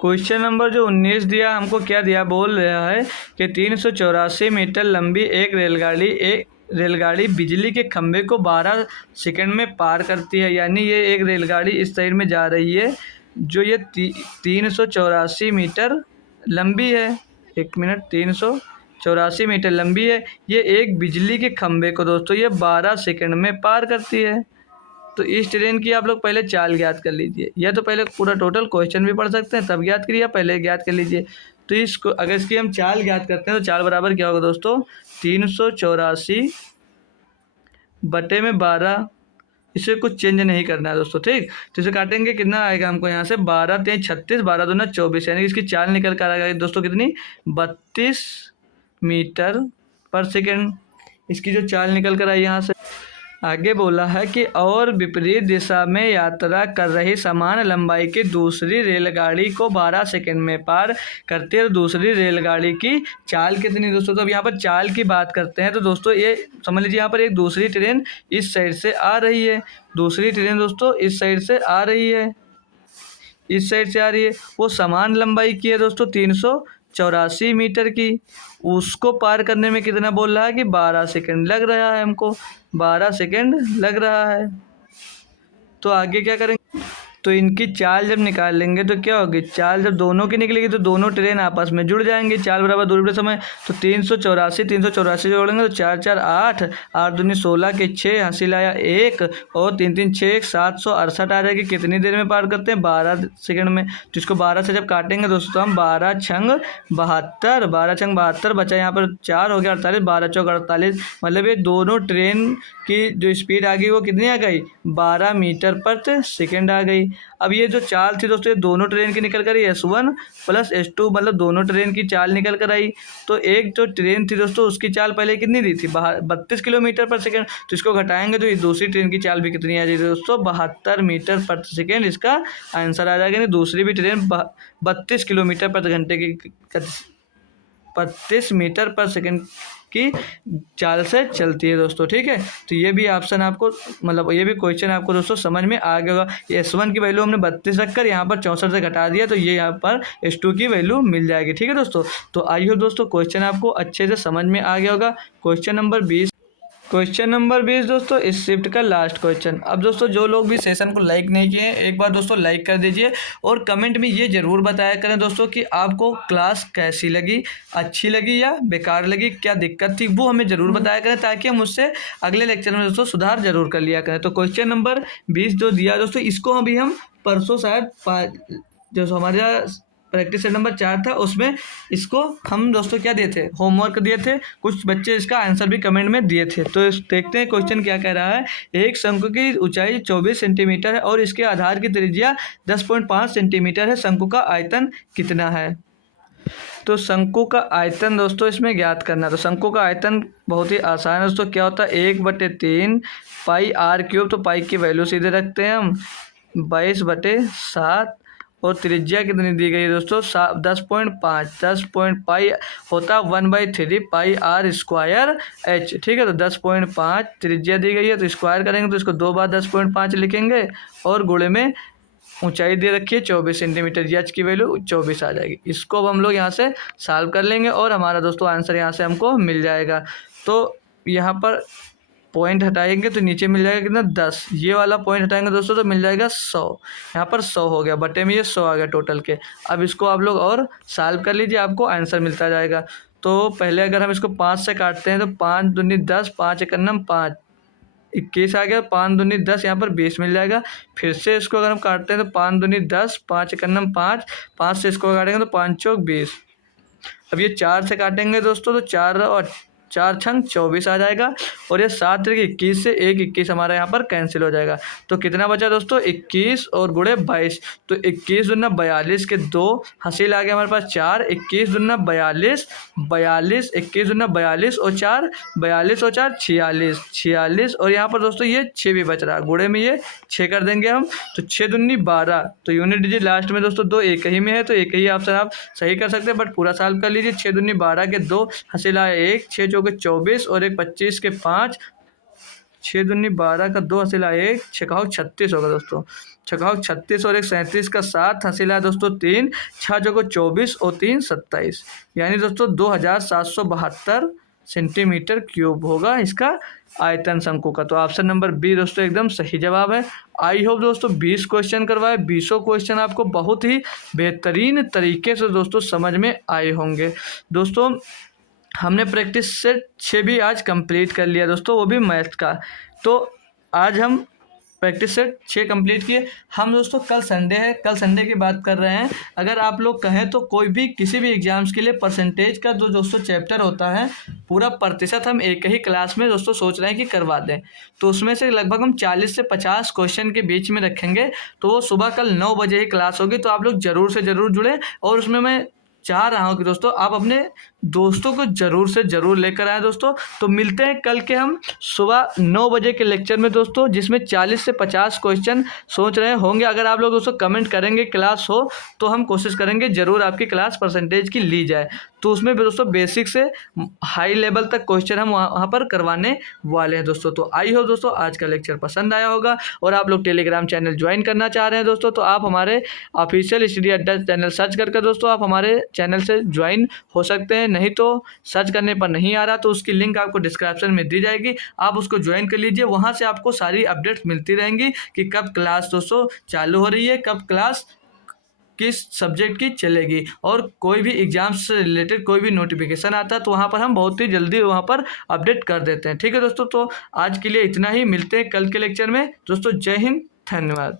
क्वेश्चन नंबर जो 19 दिया हमको, क्या दिया, बोल रहा है कि 384 मीटर लंबी एक रेलगाड़ी बिजली के खंभे को 12 सेकंड में पार करती है। यानी ये एक रेलगाड़ी इस साइड में जा रही है, जो ये 384 मीटर लंबी है। 1 मिनट, 384 मीटर लंबी है, ये एक बिजली के खंभे को दोस्तों ये 12 सेकंड में पार करती है। तो इस ट्रेन की आप लोग पहले चाल ज्ञात कर लीजिए, या तो पहले पूरा टोटल क्वेश्चन भी पढ़ सकते हैं तब ज्ञात करिए, पहले ज्ञात कर लीजिए। तो इसको अगर इसकी हम चाल ज्ञात करते हैं तो चाल बराबर क्या होगा दोस्तों, 384 बटे में 12, इसे कुछ चेंज नहीं करना है दोस्तों। ठीक, तो इसे काटेंगे कितना आएगा हमको यहाँ से, 12 3 36, 12 दूना 24, यानी इसकी चाल निकल कर आएगा दोस्तों कितनी, 32 मीटर पर सेकेंड। इसकी जो चाल निकल कर आई यहाँ से। आगे बोला है कि और विपरीत दिशा में यात्रा कर रही समान लंबाई की दूसरी रेलगाड़ी को 12 सेकंड में पार करती है। तो दूसरी रेलगाड़ी की चाल कितनी दोस्तों, तो अब यहाँ पर चाल की बात करते हैं। तो दोस्तों ये समझ लीजिए यहाँ पर एक दूसरी ट्रेन इस साइड से आ रही है, दूसरी ट्रेन दोस्तों इस साइड से आ रही है, इस साइड से आ रही है, वो समान लंबाई की है दोस्तों 384 मीटर की। उसको पार करने में कितना बोल रहा है कि 12 सेकंड लग रहा है हमको, 12 सेकंड लग रहा है। तो आगे क्या करेंगे, तो इनकी चाल जब निकाल लेंगे तो क्या होगी, चाल जब दोनों की निकलेगी तो दोनों ट्रेन आपस में जुड़ जाएंगे, चाल बराबर दूरी बटे समय। तो 384 जोड़ेंगे तो 4 4 8, 8 दूनी 16 के 6, हंसी लाया 1, और 3 3 6 768 आ जाएगी। कितनी देर में पार करते हैं, 12 सेकंड में। तो इसको 12 से जब काटेंगे दोस्तों तो हम 12 छंग 72, 12 छंग 72 बचा, यहाँ पर 4 हो गया 48, 12 चौक 48, मतलब ये दोनों ट्रेन की जो स्पीड आ गई वो कितनी आ गई, 12 मीटर पर सेकेंड आ गई। अब ये जो चाल थी दोस्तों ये दोनों ट्रेन की निकल कर आई S1 प्लस S2, मतलब दोनों ट्रेन की चाल निकल कर आई। तो एक जो ट्रेन थी दोस्तों उसकी चाल पहले कितनी दी थी, 32 किलोमीटर पर सेकेंड, तो इसको घटाएंगे तो ये दूसरी ट्रेन की चाल भी कितनी आ जाएगी दोस्तों, 72 मीटर पर सेकेंड इसका आंसर आ जाएगा। दूसरी भी ट्रेन 32 किलोमीटर पर घंटे की 32 मीटर पर सेकेंड की चाल से चलती है दोस्तों। ठीक है, तो ये भी ऑप्शन आपको, मतलब ये भी क्वेश्चन आपको दोस्तों समझ में आ गया होगा। S1 की वैल्यू हमने 32 रखकर यहाँ पर 64 से घटा दिया, तो ये यहाँ पर S2 की वैल्यू मिल जाएगी। ठीक है दोस्तों, तो आई होप दोस्तों क्वेश्चन आपको अच्छे से समझ में आ गया होगा। क्वेश्चन नंबर 20 दोस्तों इस शिफ्ट का लास्ट क्वेश्चन। अब दोस्तों जो लोग भी सेशन को लाइक नहीं किए एक बार दोस्तों लाइक कर दीजिए, और कमेंट में ये ज़रूर बताया करें दोस्तों कि आपको क्लास कैसी लगी, अच्छी लगी या बेकार लगी, क्या दिक्कत थी वो हमें ज़रूर बताया करें, ताकि हम उससे अगले लेक्चर में दोस्तों सुधार ज़रूर कर लिया करें। तो क्वेश्चन नंबर 20 जो दिया दोस्तों, इसको अभी हम परसों शायद जो हमारा प्रैक्टिस सेट नंबर 4 था, उसमें इसको हम दोस्तों क्या दिए थे, होमवर्क दिए थे। कुछ बच्चे इसका आंसर भी कमेंट में दिए थे। तो देखते हैं क्वेश्चन क्या कह रहा है। एक शंकु की ऊंचाई 24 सेंटीमीटर है और इसके आधार की त्रिज्या 10.5 सेंटीमीटर है। शंकु का आयतन कितना है? तो शंकु का आयतन दोस्तों इसमें ज्ञात करना। तो शंकु का आयतन बहुत ही आसान है दोस्तों। क्या होता है, 1/3 पाई आर क्यूब। तो पाई की वैल्यू सीधे रखते हैं हम 22/7 और त्रिज्या कितनी दी गई है दोस्तों, 10.5। 10.5 होता है 1/3 पाई आर स्क्वायर एच। ठीक है, तो 10.5 त्रिज्या दी गई है, तो स्क्वायर करेंगे तो इसको 2 बार 10.5 लिखेंगे और गुणे में ऊंचाई दे रखी है 24 सेंटीमीटर, एच की वैल्यू 24 आ जाएगी। इसको अब हम लोग यहाँ से सॉल्व कर लेंगे और हमारा दोस्तों आंसर यहाँ से हमको मिल जाएगा। तो यहाँ पर पॉइंट हटाएंगे तो नीचे मिल जाएगा कितना, 10। ये वाला पॉइंट हटाएंगे दोस्तों तो मिल जाएगा 100। यहाँ पर 100 हो गया, बटे में ये 100 आ गया टोटल के। अब इसको आप लोग और सॉल्व कर लीजिए, आपको आंसर मिलता जाएगा। तो पहले अगर हम इसको 5 से काटते हैं तो 5 दूनी 10, 5 एकम 5, 21 आ गया। 5 दूनी 10, यहाँ पर 20 मिल जाएगा। फिर से इसको अगर हम काटते हैं तो 5 दूनी 10, 5 एकम 5, 5 से इसको काटेंगे तो 5 चौक 20। अब ये 4 से काटेंगे दोस्तों तो 4 और 4 छंग 24 आ जाएगा। और ये 7 तरीके 21 से 21 हमारा यहाँ पर कैंसिल हो जाएगा। तो कितना बचा दोस्तों, 21 और गुणे 22। तो 21 दूना 42 के 2 हासिल आ गया हमारे पास 4। 21 दूना 42, 42, 21 दूना 42 और 4, 42 और 4 46, 46। और यहाँ पर दोस्तों ये 6 भी बच रहा है, गुणे में ये 6 कर देंगे हम। तो 6 दूनी 12। तो यूनिट डिजिट लास्ट में दोस्तों 2 एक ही में है, तो एक ही ऑप्शन आप सही कर सकते हैं, बट पूरा सॉल्व कर लीजिए। 6 दूनी 12 के 2 हासिल आया 1, 6 चौके 24 और 1 25 के 5। 6 दूनी 12 का 2 हासिल आया 1, 6 का 36 होगा दोस्तों। 6 का 36 और 1 37 का 7 हासिल आया दोस्तों 3, 6 चौके 24 और 3 27, यानी दोस्तों 2772 सेंटीमीटर क्यूब होगा इसका आयतन शंकु का। तो ऑप्शन नंबर बी दोस्तों एकदम सही जवाब है। आई होप दोस्तों 20 क्वेश्चन करवाए, 20 क्वेश्चन आपको बहुत ही बेहतरीन तरीके से दोस्तों समझ में आए होंगे। दोस्तों हमने प्रैक्टिस सेट 6 भी आज कंप्लीट कर लिया दोस्तों, वो भी मैथ का। तो आज हम प्रैक्टिस सेट 6 कंप्लीट किए। हम दोस्तों कल संडे है, कल संडे की बात कर रहे हैं। अगर आप लोग कहें तो कोई भी किसी भी एग्जाम्स के लिए परसेंटेज का जो दोस्तों चैप्टर होता है, पूरा प्रतिशत हम एक ही क्लास में दोस्तों सोच रहे हैं कि करवा दें। तो उसमें से लगभग हम 40 से 50 क्वेश्चन के बीच में रखेंगे। तो वो सुबह कल 9 बजे ही क्लास होगी, तो आप लोग ज़रूर से ज़रूर जुड़े। और उसमें मैं चाह रहा हूँ कि दोस्तों आप अपने दोस्तों को ज़रूर से ज़रूर लेकर आएँ दोस्तों। तो मिलते हैं कल के हम सुबह 9 बजे के लेक्चर में दोस्तों, जिसमें 40 से 50 क्वेश्चन सोच रहे होंगे। अगर आप लोग दोस्तों कमेंट करेंगे क्लास हो, तो हम कोशिश करेंगे ज़रूर आपकी क्लास परसेंटेज की ली जाए। तो उसमें भी दोस्तों बेसिक से हाई लेवल तक क्वेश्चन हम वहाँ पर करवाने वाले हैं दोस्तों। तो आई हो दोस्तों आज का लेक्चर पसंद आया होगा और आप लोग टेलीग्राम चैनल ज्वाइन करना चाह रहे हैं दोस्तों, तो आप हमारे ऑफिशियल स्टडी अड्डा चैनल सर्च करके दोस्तों आप हमारे चैनल से ज्वाइन हो सकते हैं। नहीं तो सर्च करने पर नहीं आ रहा तो उसकी लिंक आपको डिस्क्रिप्शन में दी जाएगी, आप उसको ज्वाइन कर लीजिए। वहाँ से आपको सारी अपडेट्स मिलती रहेंगी कि कब क्लास दोस्तों चालू हो रही है, कब क्लास किस सब्जेक्ट की चलेगी, और कोई भी एग्जाम से रिलेटेड कोई भी नोटिफिकेशन आता है तो वहाँ पर हम बहुत ही जल्दी वहाँ पर अपडेट कर देते हैं। ठीक है दोस्तों, तो आज के लिए इतना ही। मिलते हैं कल के लेक्चर में दोस्तों। जय हिंद, धन्यवाद।